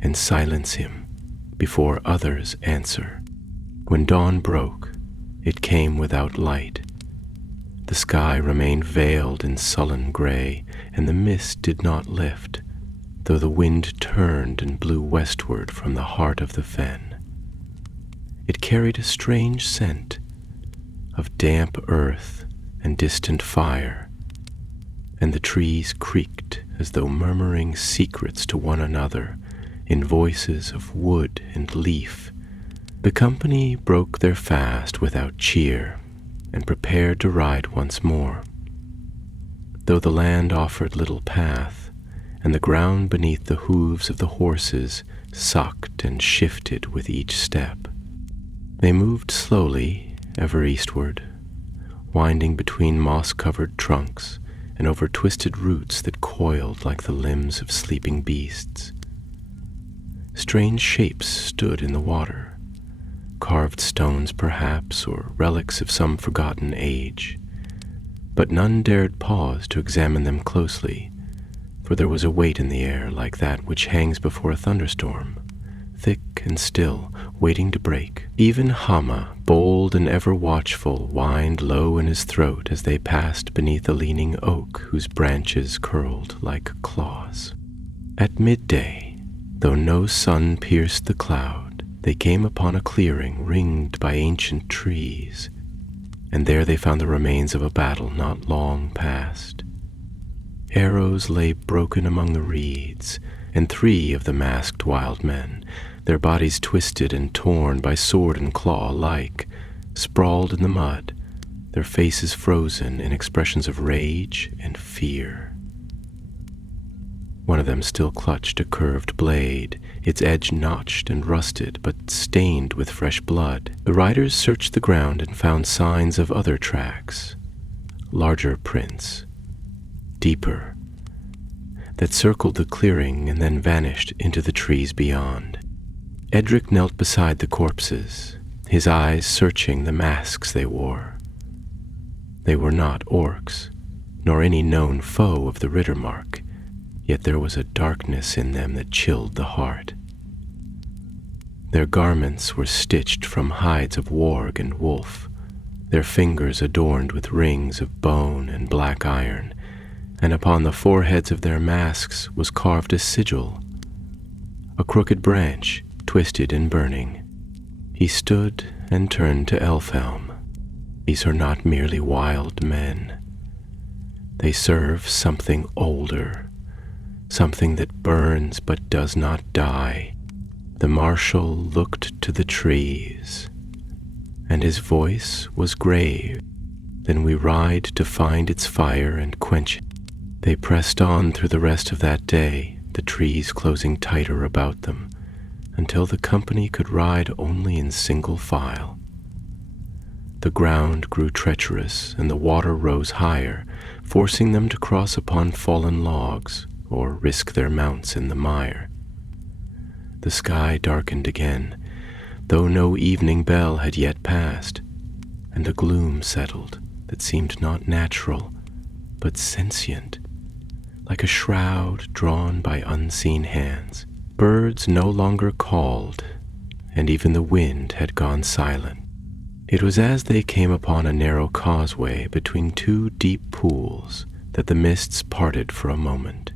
"and silence him before others answer." When dawn broke, it came without light. The sky remained veiled in sullen gray, and the mist did not lift, though the wind turned and blew westward from the heart of the fen. It carried a strange scent of damp earth and distant fire, and the trees creaked as though murmuring secrets to one another in voices of wood and leaf. The company broke their fast without cheer and prepared to ride once more. Though the land offered little path, and the ground beneath the hooves of the horses sucked and shifted with each step, they moved slowly, ever eastward, winding between moss-covered trunks and over twisted roots that coiled like the limbs of sleeping beasts. Strange shapes stood in the water, carved stones perhaps, or relics of some forgotten age, but none dared pause to examine them closely, for there was a weight in the air like that which hangs before a thunderstorm, thick and still, waiting to break. Even Hama, bold and ever watchful, whined low in his throat as they passed beneath a leaning oak whose branches curled like claws. At midday, though no sun pierced the cloud, they came upon a clearing ringed by ancient trees, and there they found the remains of a battle not long past. Arrows lay broken among the reeds, and 3 of the masked wild men, their bodies twisted and torn by sword and claw alike, sprawled in the mud, their faces frozen in expressions of rage and fear. One of them still clutched a curved blade, its edge notched and rusted, but stained with fresh blood. The riders searched the ground and found signs of other tracks, larger prints, deeper, that circled the clearing and then vanished into the trees beyond. Edric knelt beside the corpses, his eyes searching the masks they wore. They were not orcs, nor any known foe of the Riddermark, yet there was a darkness in them that chilled the heart. Their garments were stitched from hides of warg and wolf, their fingers adorned with rings of bone and black iron, and upon the foreheads of their masks was carved a sigil, a crooked branch twisted and burning. He stood and turned to Elfhelm. "These are not merely wild men. They serve something older, something that burns but does not die." The marshal looked to the trees, and his voice was grave. "Then we ride to find its fire and quench it." They pressed on through the rest of that day, the trees closing tighter about them, until the company could ride only in single file. The ground grew treacherous, and the water rose higher, forcing them to cross upon fallen logs, or risk their mounts in the mire. The sky darkened again, though no evening bell had yet passed, and a gloom settled that seemed not natural, but sentient, like a shroud drawn by unseen hands. Birds no longer called, and even the wind had gone silent. It was as they came upon a narrow causeway between 2 deep pools that the mists parted for a moment,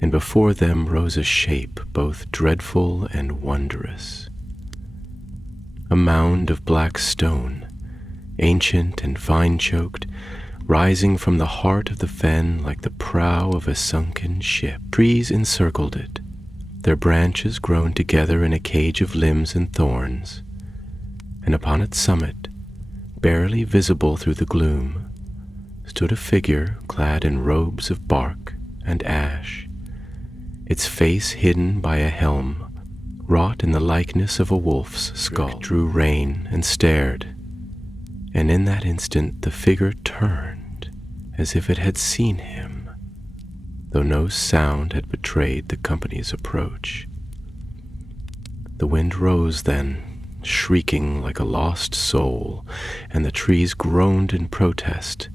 and before them rose a shape both dreadful and wondrous. a mound of black stone, ancient and fine-choked, rising from the heart of the fen like the prow of a sunken ship. Trees encircled it, their branches grown together in a cage of limbs and thorns, and upon its summit, barely visible through the gloom, stood a figure clad in robes of bark and ash, its face hidden by a helm wrought in the likeness of a wolf's skull. Rick drew rein and stared, and in that instant the figure turned as if it had seen him, though no sound had betrayed the company's approach. The wind rose then, shrieking like a lost soul, and the trees groaned in protest.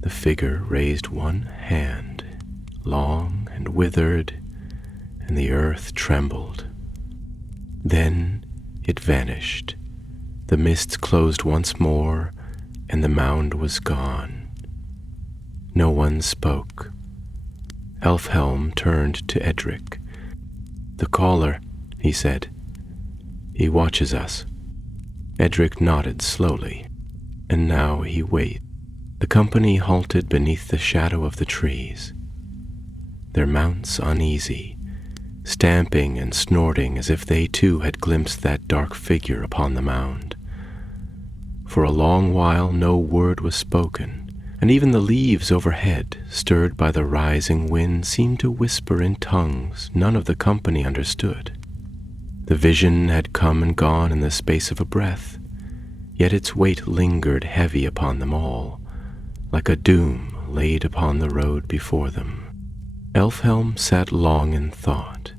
The figure raised one hand, long and withered, and the earth trembled. Then it vanished. The mists closed once more, and the mound was gone. No one spoke. Elfhelm turned to Edric. "The caller," he said. "He watches us." Edric nodded slowly, and now he waited. The company halted beneath the shadow of the trees, their mounts uneasy, stamping and snorting as if they too had glimpsed that dark figure upon the mound. For a long while no word was spoken, and even the leaves overhead, stirred by the rising wind, seemed to whisper in tongues none of the company understood. The vision had come and gone in the space of a breath, yet its weight lingered heavy upon them all, like a doom laid upon the road before them. Elfhelm sat long in thought,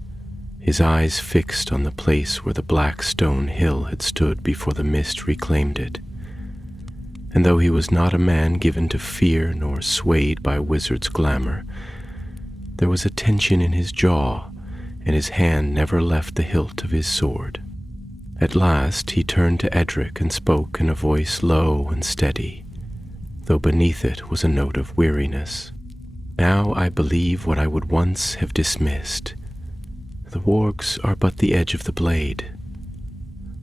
his eyes fixed on the place where the black stone hill had stood before the mist reclaimed it. And though he was not a man given to fear nor swayed by wizard's glamour, there was a tension in his jaw, and his hand never left the hilt of his sword. At last he turned to Edric and spoke in a voice low and steady, though beneath it was a note of weariness. "Now I believe what I would once have dismissed. The wargs are but the edge of the blade.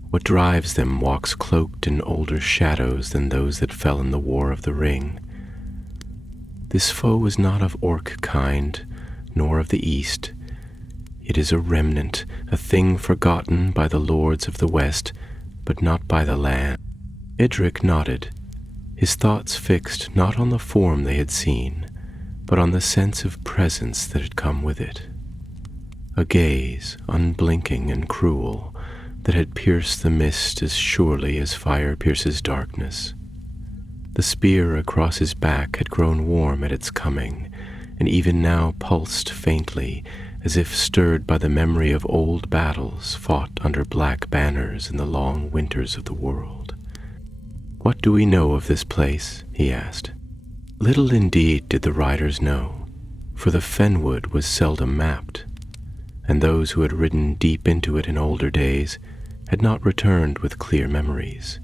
What drives them walks cloaked in older shadows than those that fell in the War of the Ring. This foe is not of orc kind, nor of the east. It is a remnant, a thing forgotten by the lords of the west, but not by the land." Edric nodded, his thoughts fixed not on the form they had seen, but on the sense of presence that had come with it. A gaze, unblinking and cruel, that had pierced the mist as surely as fire pierces darkness. The spear across his back had grown warm at its coming, and even now pulsed faintly, as if stirred by the memory of old battles fought under black banners in the long winters of the world. "What do we know of this place?" he asked. Little indeed did the riders know, for the fenwood was seldom mapped, and those who had ridden deep into it in older days had not returned with clear memories.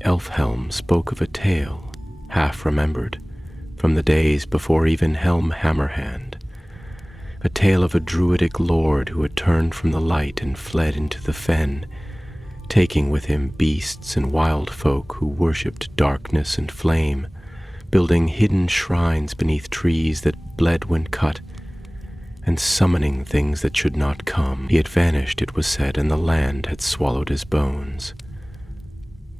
Elfhelm spoke of a tale, half remembered, from the days before even Helm Hammerhand, a tale of a druidic lord who had turned from the light and fled into the fen, taking with him beasts and wild folk who worshipped darkness and flame, building hidden shrines beneath trees that bled when cut, and summoning things that should not come. He had vanished, it was said, and the land had swallowed his bones.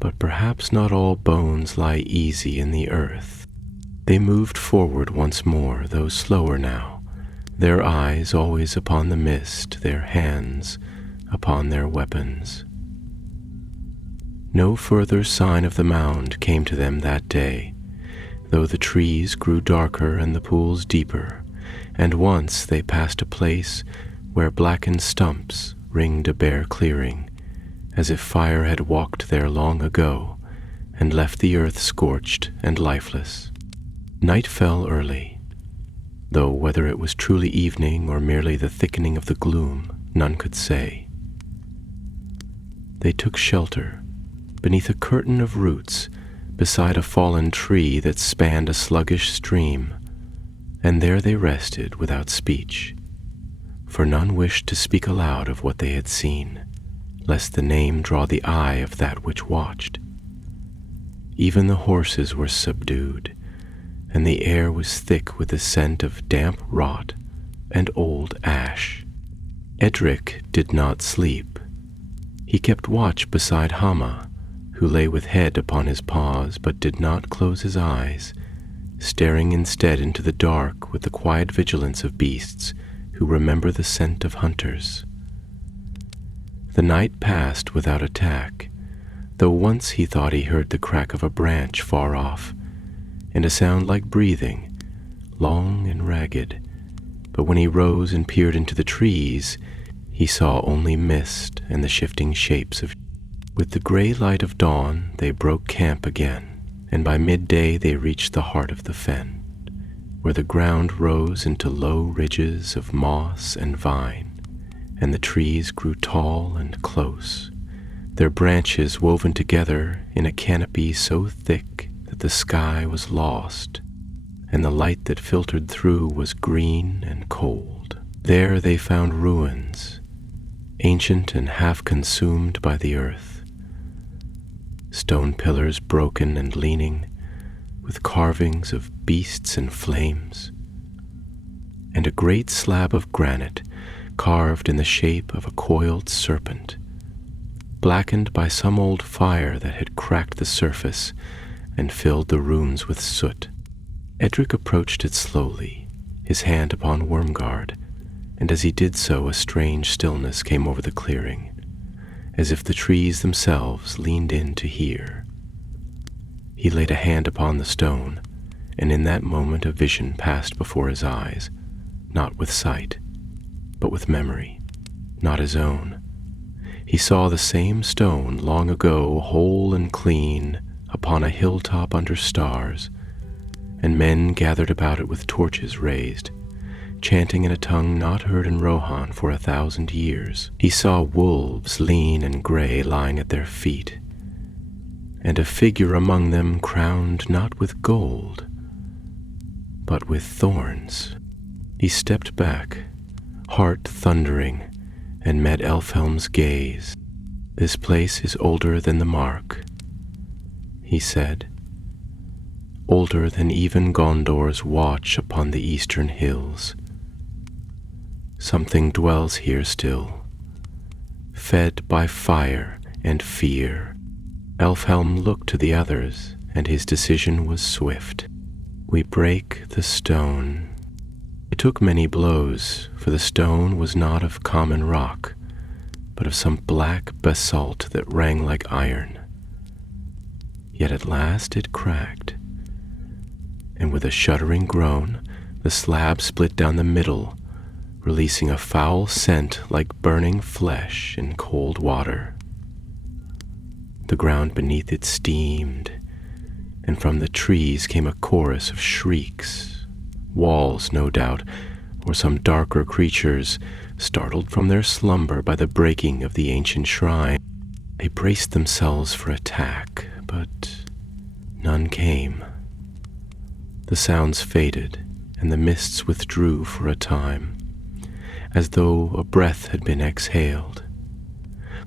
But perhaps not all bones lie easy in the earth. They moved forward once more, though slower now, their eyes always upon the mist, their hands upon their weapons. No further sign of the mound came to them that day, though the trees grew darker and the pools deeper, and once they passed a place where blackened stumps ringed a bare clearing, as if fire had walked there long ago and left the earth scorched and lifeless. Night fell early, though whether it was truly evening or merely the thickening of the gloom, none could say. They took shelter beneath a curtain of roots beside a fallen tree that spanned a sluggish stream, and there they rested without speech, for none wished to speak aloud of what they had seen, lest the name draw the eye of that which watched. Even the horses were subdued, and the air was thick with the scent of damp rot and old ash. Edric did not sleep. He kept watch beside Hama, who lay with head upon his paws but did not close his eyes, staring instead into the dark with the quiet vigilance of beasts who remember the scent of hunters. The night passed without attack, though once he thought he heard the crack of a branch far off, and a sound like breathing, long and ragged. But when he rose and peered into the trees, he saw only mist and the shifting shapes of. With the gray light of dawn, they broke camp again, and by midday they reached the heart of the fen, where the ground rose into low ridges of moss and vine, and the trees grew tall and close, their branches woven together in a canopy so thick that the sky was lost, and the light that filtered through was green and cold. There they found ruins, ancient and half consumed by the earth, stone pillars broken and leaning, with carvings of beasts and flames, and a great slab of granite carved in the shape of a coiled serpent, blackened by some old fire that had cracked the surface and filled the rooms with soot. Edric approached it slowly, his hand upon Wormguard, and as he did so a strange stillness came over the clearing, as if the trees themselves leaned in to hear. He laid a hand upon the stone, and in that moment a vision passed before his eyes, not with sight, but with memory, not his own. He saw the same stone long ago, whole and clean, upon a hilltop under stars, and men gathered about it with torches raised, chanting in a tongue not heard in Rohan for 1,000 years. He saw wolves lean and gray lying at their feet, and a figure among them crowned not with gold, but with thorns. He stepped back, heart thundering, and met Elfhelm's gaze. "This place is older than the mark," he said, "older than even Gondor's watch upon the eastern hills. Something dwells here still, fed by fire and fear." Elfhelm looked to the others, and his decision was swift. "We break the stone." It took many blows, for the stone was not of common rock, but of some black basalt that rang like iron. Yet at last it cracked, and with a shuddering groan, the slab split down the middle, releasing a foul scent like burning flesh in cold water. The ground beneath it steamed, and from the trees came a chorus of shrieks. Walls, no doubt, or some darker creatures, startled from their slumber by the breaking of the ancient shrine. They braced themselves for attack, but none came. The sounds faded, and the mists withdrew for a time, as though a breath had been exhaled.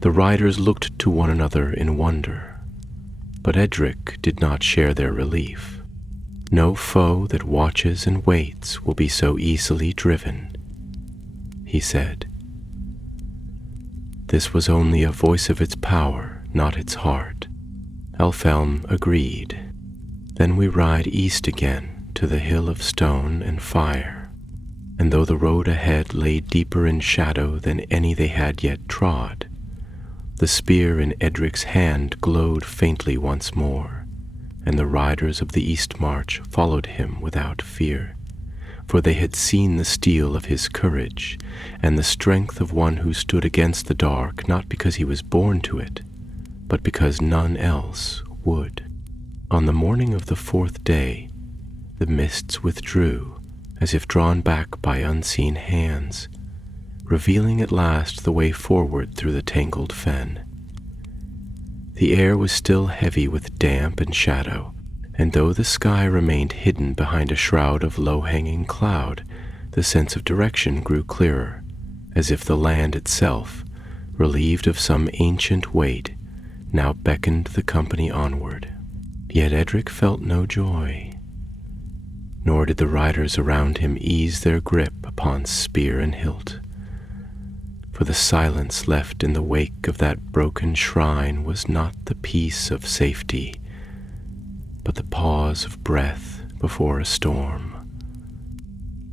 The riders looked to one another in wonder, but Edric did not share their relief. "No foe that watches and waits will be so easily driven," he said. This was only a voice of its power, not its heart. Elfhelm agreed. "Then we ride east again to the hill of stone and fire." And though the road ahead lay deeper in shadow than any they had yet trod, the spear in Edric's hand glowed faintly once more, and the riders of the East March followed him without fear, for they had seen the steel of his courage and the strength of one who stood against the dark not because he was born to it, but because none else would. On the morning of the 4th day, the mists withdrew, as if drawn back by unseen hands, revealing at last the way forward through the tangled fen. The air was still heavy with damp and shadow, and though the sky remained hidden behind a shroud of low-hanging cloud, the sense of direction grew clearer, as if the land itself, relieved of some ancient weight, now beckoned the company onward. Yet Edric felt no joy, nor did the riders around him ease their grip upon spear and hilt. For the silence left in the wake of that broken shrine was not the peace of safety, but the pause of breath before a storm.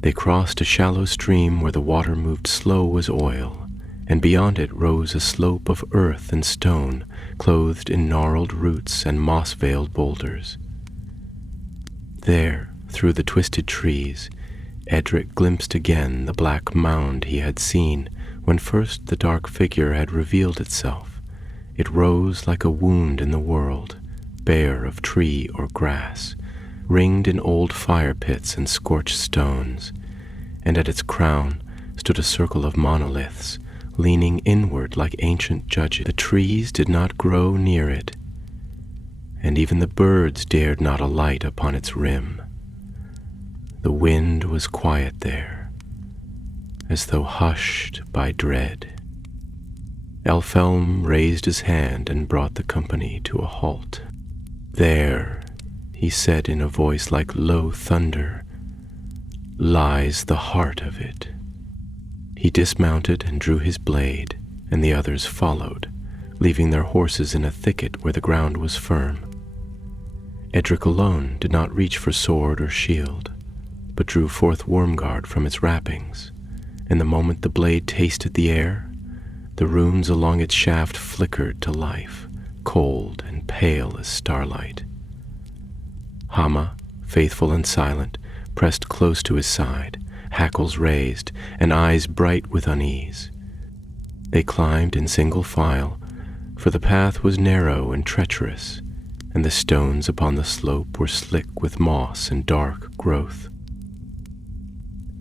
They crossed a shallow stream where the water moved slow as oil, and beyond it rose a slope of earth and stone, clothed in gnarled roots and moss-veiled boulders. There, through the twisted trees, Edric glimpsed again the black mound he had seen when first the dark figure had revealed itself. It rose like a wound in the world, bare of tree or grass, ringed in old fire pits and scorched stones, and at its crown stood a circle of monoliths, leaning inward like ancient judges. The trees did not grow near it, and even the birds dared not alight upon its rim. The wind was quiet there, as though hushed by dread. Elfhelm raised his hand and brought the company to a halt. "There," he said in a voice like low thunder, "lies the heart of it." He dismounted and drew his blade, and the others followed, leaving their horses in a thicket where the ground was firm. Edric alone did not reach for sword or shield, but drew forth Wormguard from its wrappings, and the moment the blade tasted the air, the runes along its shaft flickered to life, cold and pale as starlight. Hama, faithful and silent, pressed close to his side, hackles raised, and eyes bright with unease. They climbed in single file, for the path was narrow and treacherous, and the stones upon the slope were slick with moss and dark growth.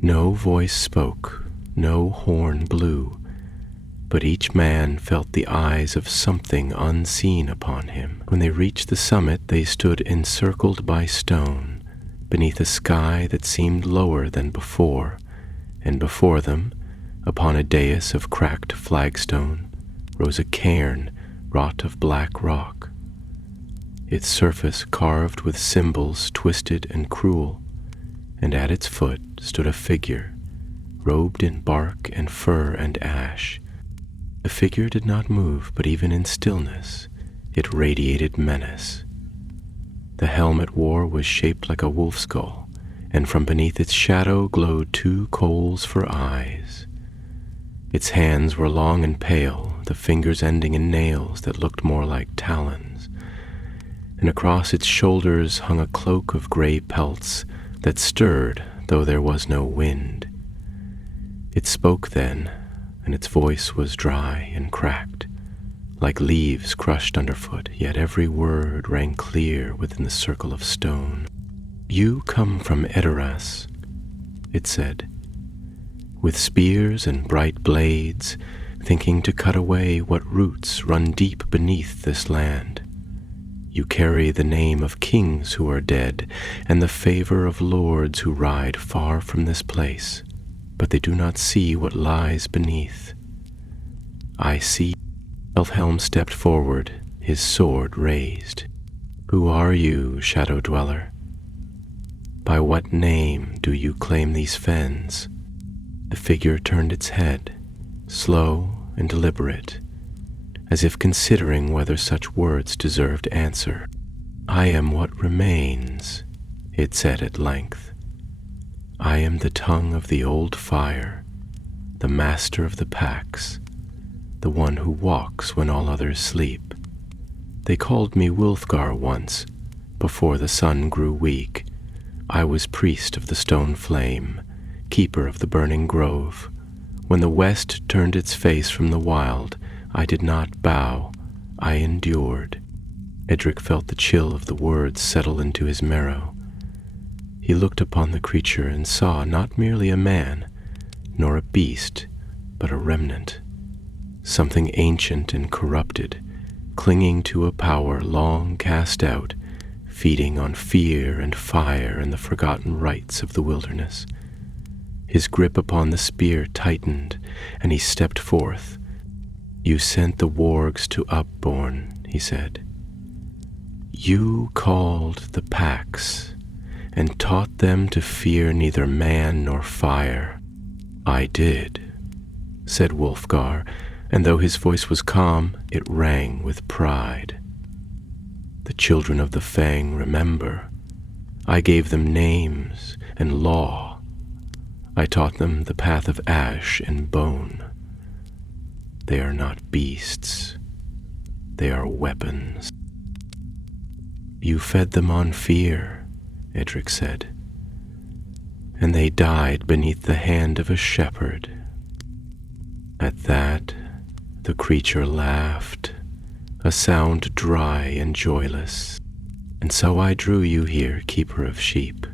No voice spoke, no horn blew, but each man felt the eyes of something unseen upon him. When they reached the summit, they stood encircled by stone, beneath a sky that seemed lower than before, and before them, upon a dais of cracked flagstone, rose a cairn wrought of black rock, its surface carved with symbols twisted and cruel, and at its foot stood a figure, robed in bark and fur and ash. The figure did not move, but even in stillness, it radiated menace. The helm it wore was shaped like a wolf skull, and from beneath its shadow glowed 2 coals for eyes. Its hands were long and pale, the fingers ending in nails that looked more like talons, and across its shoulders hung a cloak of gray pelts that stirred, though there was no wind. It spoke then, and its voice was dry and cracked, like leaves crushed underfoot, yet every word rang clear within the circle of stone. "You come from Edoras," it said, "with spears and bright blades, thinking to cut away what roots run deep beneath this land. You carry the name of kings who are dead, and the favor of lords who ride far from this place, but they do not see what lies beneath. I see." Elfhelm stepped forward, his sword raised. "Who are you, Shadow Dweller? By what name do you claim these fens?" The figure turned its head, slow and deliberate, as if considering whether such words deserved answer. "I am what remains," it said at length. "I am the tongue of the old fire, the master of the packs, the one who walks when all others sleep. They called me Wulfgar once, before the sun grew weak. I was priest of the stone flame, keeper of the burning grove. When the west turned its face from the wild, I did not bow, I endured." Edric felt the chill of the words settle into his marrow. He looked upon the creature and saw not merely a man, nor a beast, but a remnant, something ancient and corrupted, clinging to a power long cast out, feeding on fear and fire and the forgotten rites of the wilderness. His grip upon the spear tightened, and he stepped forth, "You sent the wargs to Upborn," he said. "You called the packs and taught them to fear neither man nor fire." "I did," said Wulfgar, and though his voice was calm, it rang with pride. "The children of the Fang remember. I gave them names and law. I taught them the path of ash and bone. They are not beasts. They are weapons." "You fed them on fear," Edric said, "and they died beneath the hand of a shepherd." At that, the creature laughed, a sound dry and joyless. "And so I drew you here, keeper of sheep.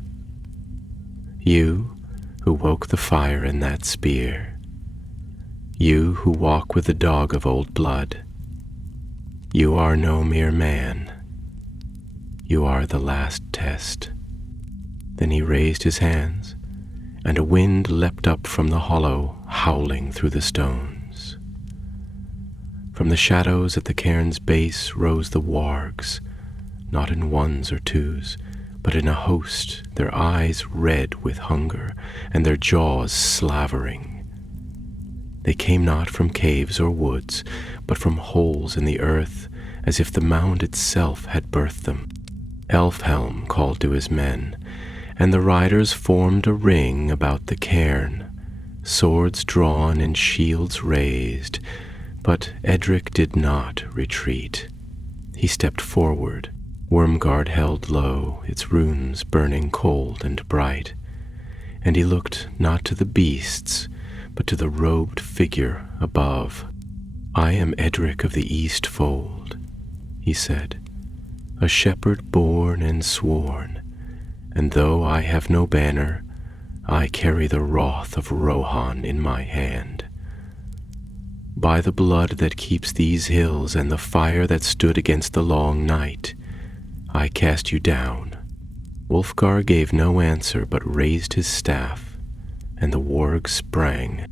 You who woke the fire in that spear. You who walk with the dog of old blood. You are no mere man. You are the last test." Then he raised his hands, and a wind leapt up from the hollow, howling through the stones. From the shadows at the cairn's base rose the wargs, not in ones or twos, but in a host, their eyes red with hunger, and their jaws slavering. They came not from caves or woods, but from holes in the earth, as if the mound itself had birthed them. Elfhelm called to his men, and the riders formed a ring about the cairn, swords drawn and shields raised, but Edric did not retreat. He stepped forward, Wormguard held low, its runes burning cold and bright, and he looked not to the beasts, but to the robed figure above. "I am Edric of the East Fold," he said, "a shepherd born and sworn, and though I have no banner, I carry the wrath of Rohan in my hand. By the blood that keeps these hills and the fire that stood against the long night, I cast you down." Wulfgar gave no answer but raised his staff, and the wargs sprang.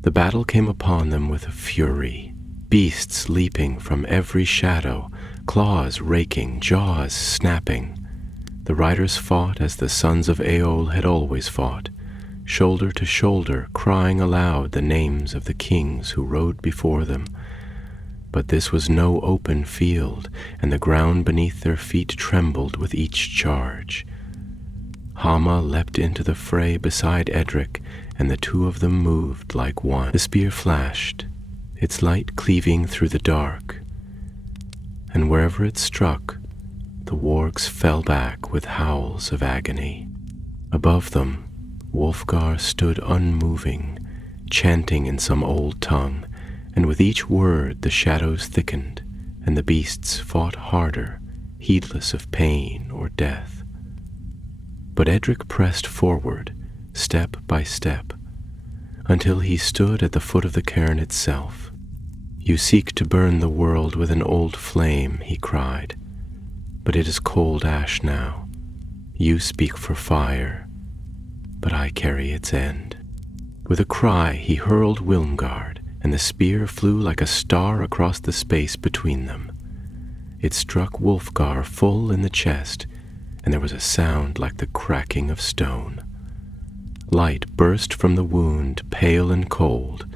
The battle came upon them with a fury, beasts leaping from every shadow, claws raking, jaws snapping. The riders fought as the sons of Eol had always fought, shoulder to shoulder, crying aloud the names of the kings who rode before them. But this was no open field, and the ground beneath their feet trembled with each charge. Hama leapt into the fray beside Edric, and the two of them moved like one. The spear flashed, its light cleaving through the dark, and wherever it struck, the wargs fell back with howls of agony. Above them, Wulfgar stood unmoving, chanting in some old tongue, and with each word the shadows thickened, and the beasts fought harder, heedless of pain or death. But Edric pressed forward, step by step, until he stood at the foot of the cairn itself. "You seek to burn the world with an old flame," he cried, "but it is cold ash now. You speak for fire, but I carry its end." With a cry he hurled Wilmgard, and the spear flew like a star across the space between them. It struck Wulfgar full in the chest, and there was a sound like the cracking of stone. Light burst from the wound, pale and cold,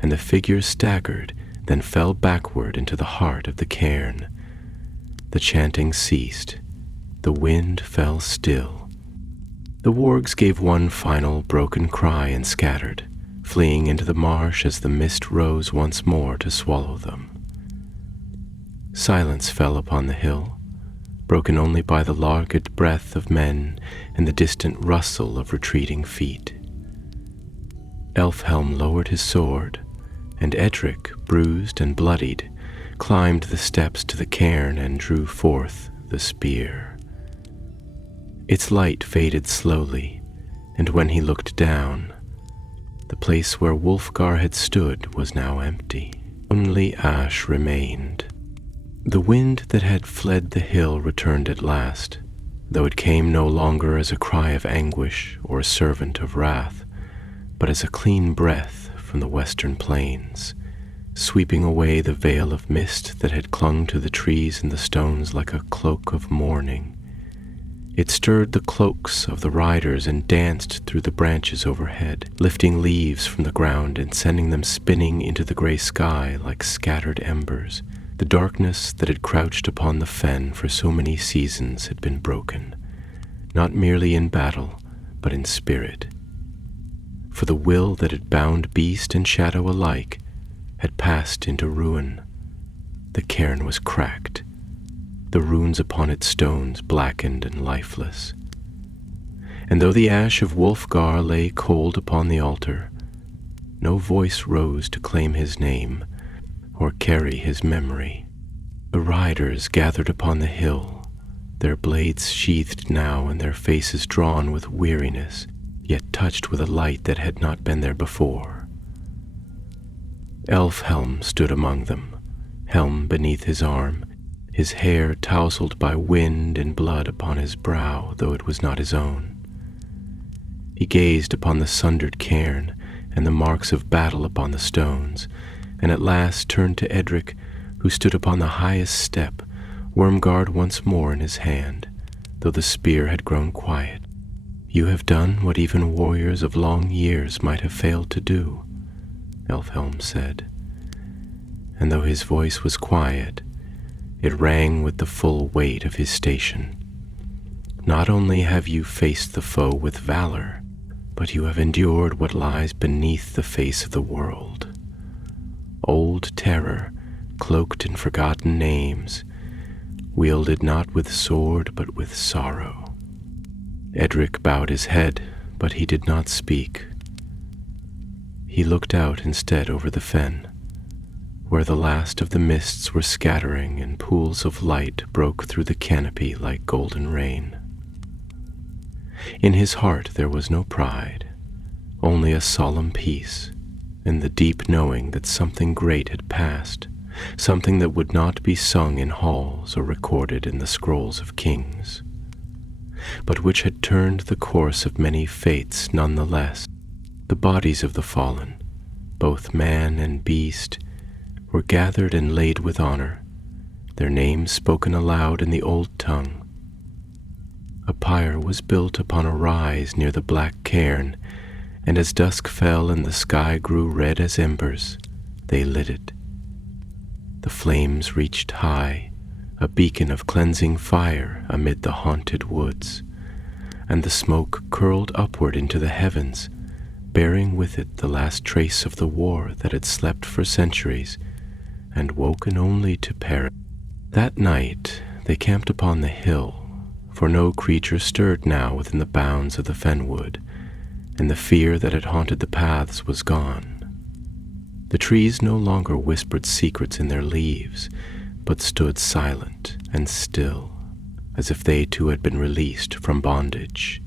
and the figure staggered, then fell backward into the heart of the cairn. The chanting ceased. The wind fell still. The wargs gave one final broken cry and scattered, fleeing into the marsh as the mist rose once more to swallow them. Silence fell upon the hill, broken only by the larged breath of men and the distant rustle of retreating feet. Elfhelm lowered his sword, and Edric, bruised and bloodied, climbed the steps to the cairn and drew forth the spear. Its light faded slowly, and when he looked down, the place where Wulfgar had stood was now empty. Only ash remained. The wind that had fled the hill returned at last, though it came no longer as a cry of anguish or a servant of wrath, but as a clean breath from the western plains, sweeping away the veil of mist that had clung to the trees and the stones like a cloak of mourning. It stirred the cloaks of the riders and danced through the branches overhead, lifting leaves from the ground and sending them spinning into the gray sky like scattered embers. The darkness that had crouched upon the fen for so many seasons had been broken, not merely in battle, but in spirit. For the will that had bound beast and shadow alike had passed into ruin. The cairn was cracked, the runes upon its stones blackened and lifeless. And though the ash of Wulfgar lay cold upon the altar, no voice rose to claim his name or carry his memory. The riders gathered upon the hill, their blades sheathed now and their faces drawn with weariness, yet touched with a light that had not been there before. Elfhelm stood among them, helm beneath his arm, his hair tousled by wind and blood upon his brow, though it was not his own. He gazed upon the sundered cairn and the marks of battle upon the stones, and at last turned to Edric, who stood upon the highest step, Wormguard once more in his hand, though the spear had grown quiet. "You have done what even warriors of long years might have failed to do," Elfhelm said. And though his voice was quiet, it rang with the full weight of his station. "Not only have you faced the foe with valor, but you have endured what lies beneath the face of the world. Old terror, cloaked in forgotten names, wielded not with sword but with sorrow." Edric bowed his head, but he did not speak. He looked out instead over the fen, where the last of the mists were scattering and pools of light broke through the canopy like golden rain. In his heart there was no pride, only a solemn peace, and the deep knowing that something great had passed, something that would not be sung in halls or recorded in the scrolls of kings, but which had turned the course of many fates nonetheless. The bodies of the fallen, both man and beast, were gathered and laid with honor, their names spoken aloud in the old tongue. A pyre was built upon a rise near the black cairn, and as dusk fell and the sky grew red as embers, they lit it. The flames reached high, a beacon of cleansing fire amid the haunted woods, and the smoke curled upward into the heavens, bearing with it the last trace of the war that had slept for centuries and woken only to perish. That night they camped upon the hill, for no creature stirred now within the bounds of the fenwood, and the fear that had haunted the paths was gone. The trees no longer whispered secrets in their leaves, but stood silent and still, as if they too had been released from bondage.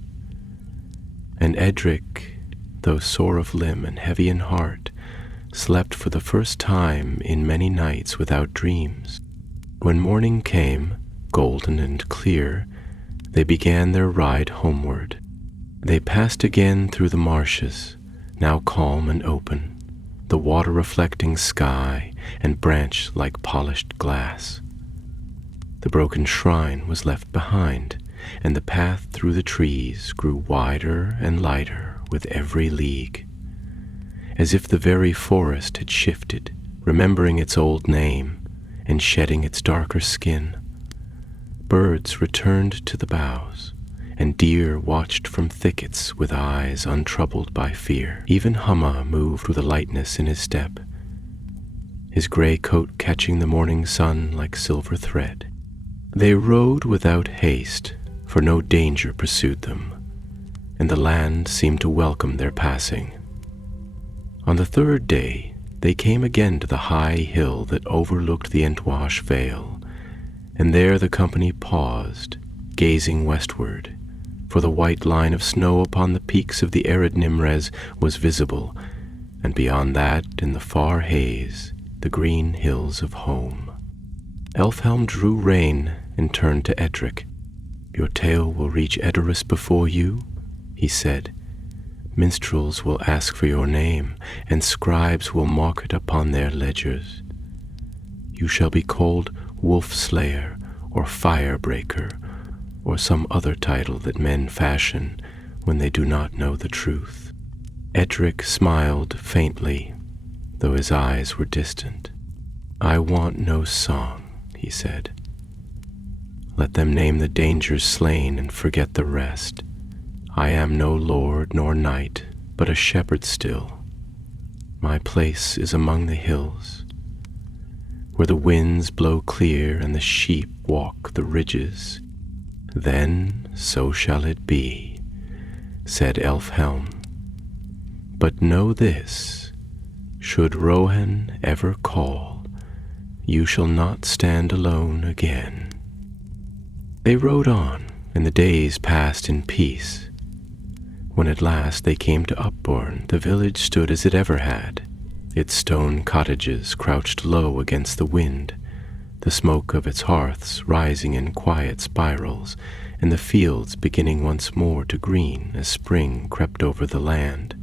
And Edric, though sore of limb and heavy in heart, slept for the first time in many nights without dreams. When morning came, golden and clear, they began their ride homeward. They passed again through the marshes, now calm and open, the water reflecting sky and branch like polished glass. The broken shrine was left behind, and the path through the trees grew wider and lighter with every league, as if the very forest had shifted, remembering its old name and shedding its darker skin. Birds returned to the boughs, and deer watched from thickets with eyes untroubled by fear. Even Humma moved with a lightness in his step, his gray coat catching the morning sun like silver thread. They rode without haste, for no danger pursued them, and the land seemed to welcome their passing. On the third day, they came again to the high hill that overlooked the Entwash Vale, and there the company paused, gazing westward, for the white line of snow upon the peaks of the arid Nimrez was visible, and beyond that, in the far haze, the green hills of home. Elfhelm drew rein and turned to Edric. "Your tale will reach Edoras before you," he said. Minstrels will ask for your name, and scribes will mark it upon their ledgers. You shall be called Wolf Slayer, or Fire Breaker, or some other title that men fashion when they do not know the truth." Edric smiled faintly, though his eyes were distant. "I want no song," he said. "Let them name the dangers slain and forget the rest. I am no lord nor knight, but a shepherd still. My place is among the hills, where the winds blow clear and the sheep walk the ridges. Then so shall it be," said Elfhelm. "But know this, should Rohan ever call, you shall not stand alone again." They rode on, and the days passed in peace. When at last they came to Upbourne, the village stood as it ever had, its stone cottages crouched low against the wind, the smoke of its hearths rising in quiet spirals, and the fields beginning once more to green as spring crept over the land.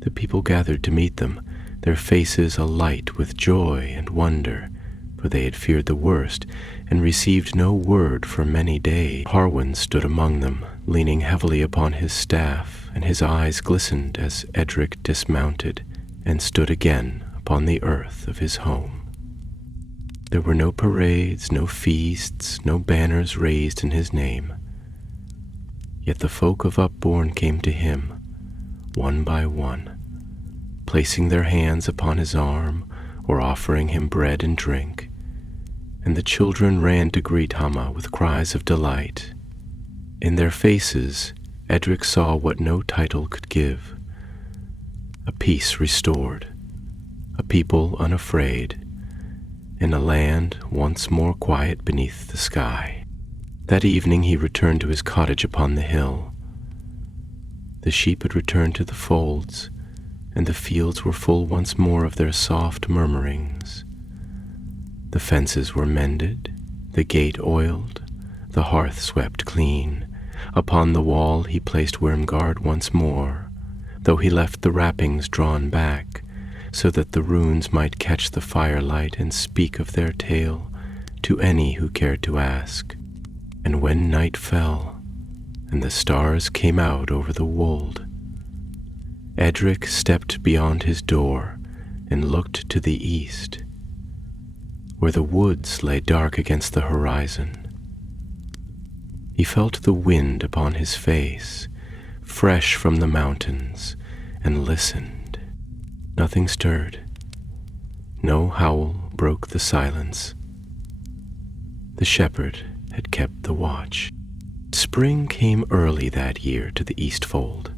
The people gathered to meet them, their faces alight with joy and wonder, for they had feared the worst and received no word for many days. Harwin stood among them, leaning heavily upon his staff, and his eyes glistened as Edric dismounted and stood again upon the earth of his home. There were no parades, no feasts, no banners raised in his name. Yet the folk of Upbourne came to him, one by one, placing their hands upon his arm or offering him bread and drink, and the children ran to greet Hama with cries of delight. In their faces, Edric saw what no title could give: a peace restored, a people unafraid, in a land once more quiet beneath the sky. That evening he returned to his cottage upon the hill. The sheep had returned to the folds, and the fields were full once more of their soft murmurings. The fences were mended, the gate oiled, the hearth swept clean. Upon the wall he placed Wormguard once more, though he left the wrappings drawn back, so that the runes might catch the firelight and speak of their tale to any who cared to ask. And when night fell, and the stars came out over the wold, Edric stepped beyond his door and looked to the east, where the woods lay dark against the horizon. He felt the wind upon his face, fresh from the mountains, and listened. Nothing stirred. No howl broke the silence. The shepherd had kept the watch. Spring came early that year to the Eastfold,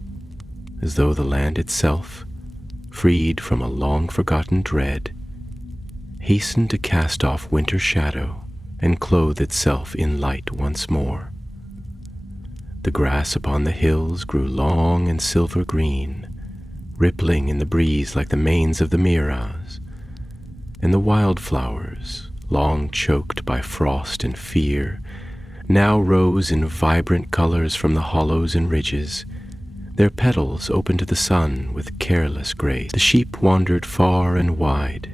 as though the land itself, freed from a long-forgotten dread, hastened to cast off winter shadow and clothe itself in light once more. The grass upon the hills grew long and silver green, rippling in the breeze like the manes of the Miraz, and the wildflowers, long choked by frost and fear, now rose in vibrant colors from the hollows and ridges, their petals open to the sun with careless grace. The sheep wandered far and wide,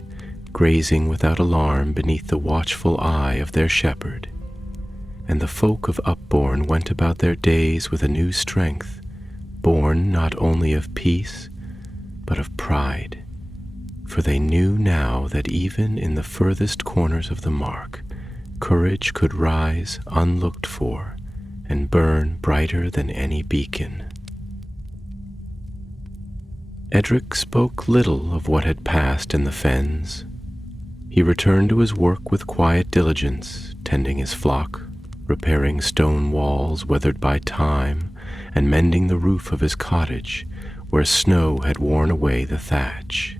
grazing without alarm beneath the watchful eye of their shepherd, and the folk of Upbourne went about their days with a new strength, born not only of peace, but of pride, for they knew now that even in the furthest corners of the mark, courage could rise unlooked for and burn brighter than any beacon. Edric spoke little of what had passed in the fens. He returned to his work with quiet diligence, tending his flock, repairing stone walls weathered by time, and mending the roof of his cottage, where snow had worn away the thatch.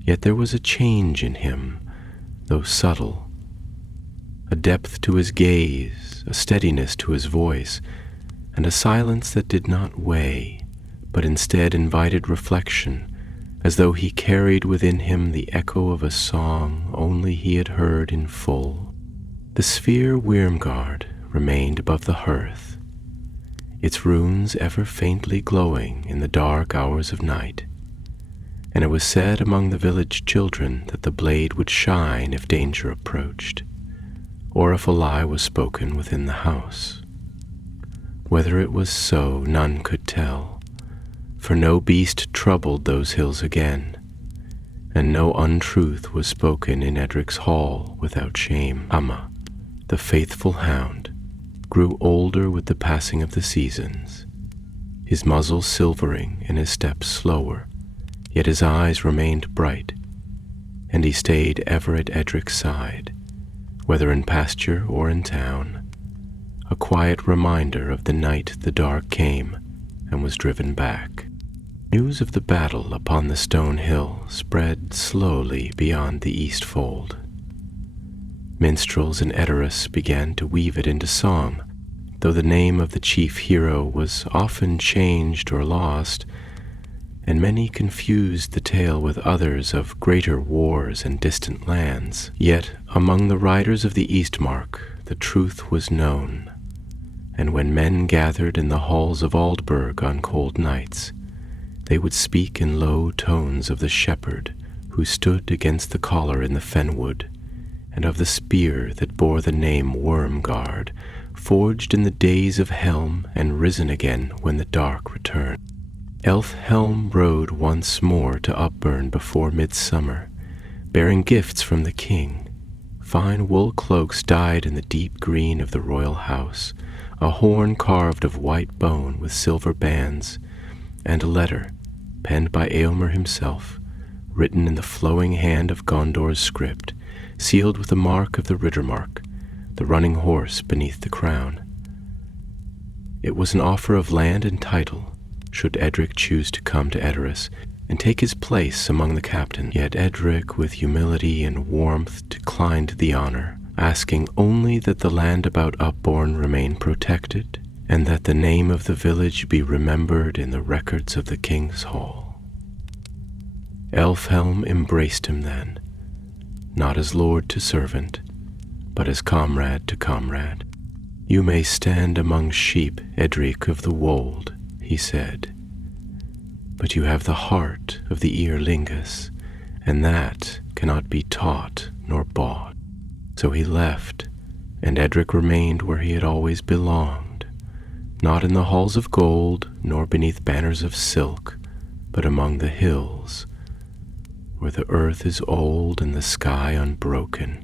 Yet there was a change in him, though subtle, a depth to his gaze, a steadiness to his voice, and a silence that did not weigh, but instead invited reflection, as though he carried within him the echo of a song only he had heard in full. The sphere Wormguard remained above the hearth. its runes ever faintly glowing in the dark hours of night. And it was said among the village children that the blade would shine if danger approached, or if a lie was spoken within the house. Whether it was so, none could tell, for no beast troubled those hills again, and no untruth was spoken in Edric's hall without shame. Amma, the faithful hound, grew older with the passing of the seasons, his muzzle silvering and his steps slower, yet his eyes remained bright, and he stayed ever at Edric's side, whether in pasture or in town, a quiet reminder of the night the dark came and was driven back. News of the battle upon the stone hill spread slowly beyond the east fold. Minstrels in Edoras began to weave it into song, though the name of the chief hero was often changed or lost, and many confused the tale with others of greater wars and distant lands. Yet among the riders of the Eastmark the truth was known, and when men gathered in the halls of Aldburg on cold nights, they would speak in low tones of the shepherd who stood against the collar in the fenwood, and of the spear that bore the name Wormguard, forged in the days of Helm and risen again when the dark returned. Elfhelm rode once more to Upburn before midsummer, bearing gifts from the king. Fine wool cloaks dyed in the deep green of the royal house, a horn carved of white bone with silver bands, and a letter, penned by Eomer himself, written in the flowing hand of Gondor's script, sealed with the mark of the Riddermark, the running horse beneath the crown. It was an offer of land and title, should Edric choose to come to Edoras and take his place among the captains. Yet Edric, with humility and warmth, declined the honor, asking only that the land about Upbourne remain protected, and that the name of the village be remembered in the records of the king's hall. Elfhelm embraced him then, not as lord to servant, but as comrade to comrade. "You may stand among sheep, Edric of the Wold," he said, "but you have the heart of the Earlingus, and that cannot be taught nor bought." So he left, and Edric remained where he had always belonged, not in the halls of gold, nor beneath banners of silk, but among the hills, where the earth is old and the sky unbroken.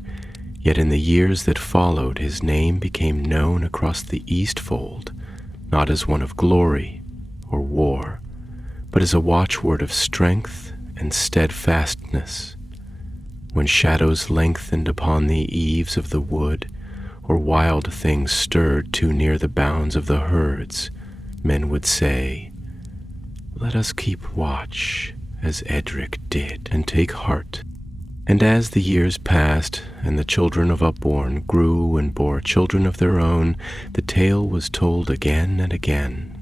Yet in the years that followed, his name became known across the Eastfold, not as one of glory or war, but as a watchword of strength and steadfastness. When shadows lengthened upon the eaves of the wood, or wild things stirred too near the bounds of the herds, men would say, "Let us keep watch, as Edric did, and take heart." And as the years passed, and the children of Upbourne grew and bore children of their own, the tale was told again and again,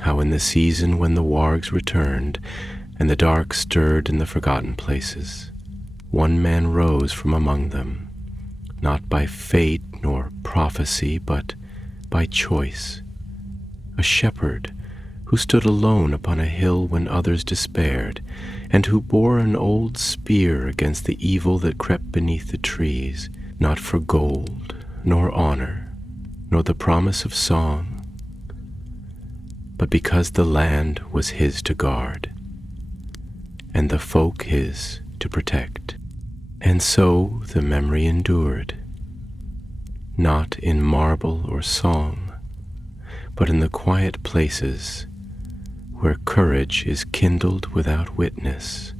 how in the season when the Wargs returned, and the dark stirred in the forgotten places, one man rose from among them, not by fate nor prophecy, but by choice, a shepherd who stood alone upon a hill when others despaired, and who bore an old spear against the evil that crept beneath the trees, not for gold, nor honor, nor the promise of song, but because the land was his to guard, and the folk his to protect. And so the memory endured, not in marble or song, but in the quiet places where courage is kindled without witness.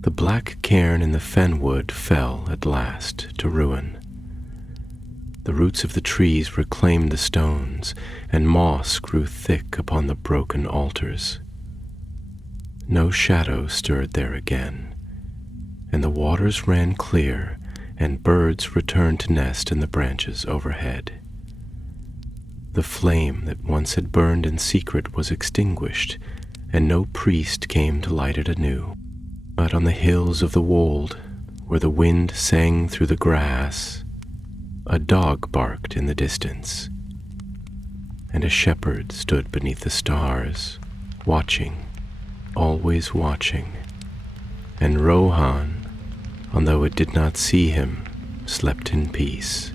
The black cairn in the fenwood fell at last to ruin. The roots of the trees reclaimed the stones, and moss grew thick upon the broken altars. No shadow stirred there again, and the waters ran clear, and birds returned to nest in the branches overhead. The flame that once had burned in secret was extinguished, and no priest came to light it anew. But on the hills of the wold, where the wind sang through the grass, a dog barked in the distance, and a shepherd stood beneath the stars, watching, always watching, and Rohan, although it did not see him, slept in peace.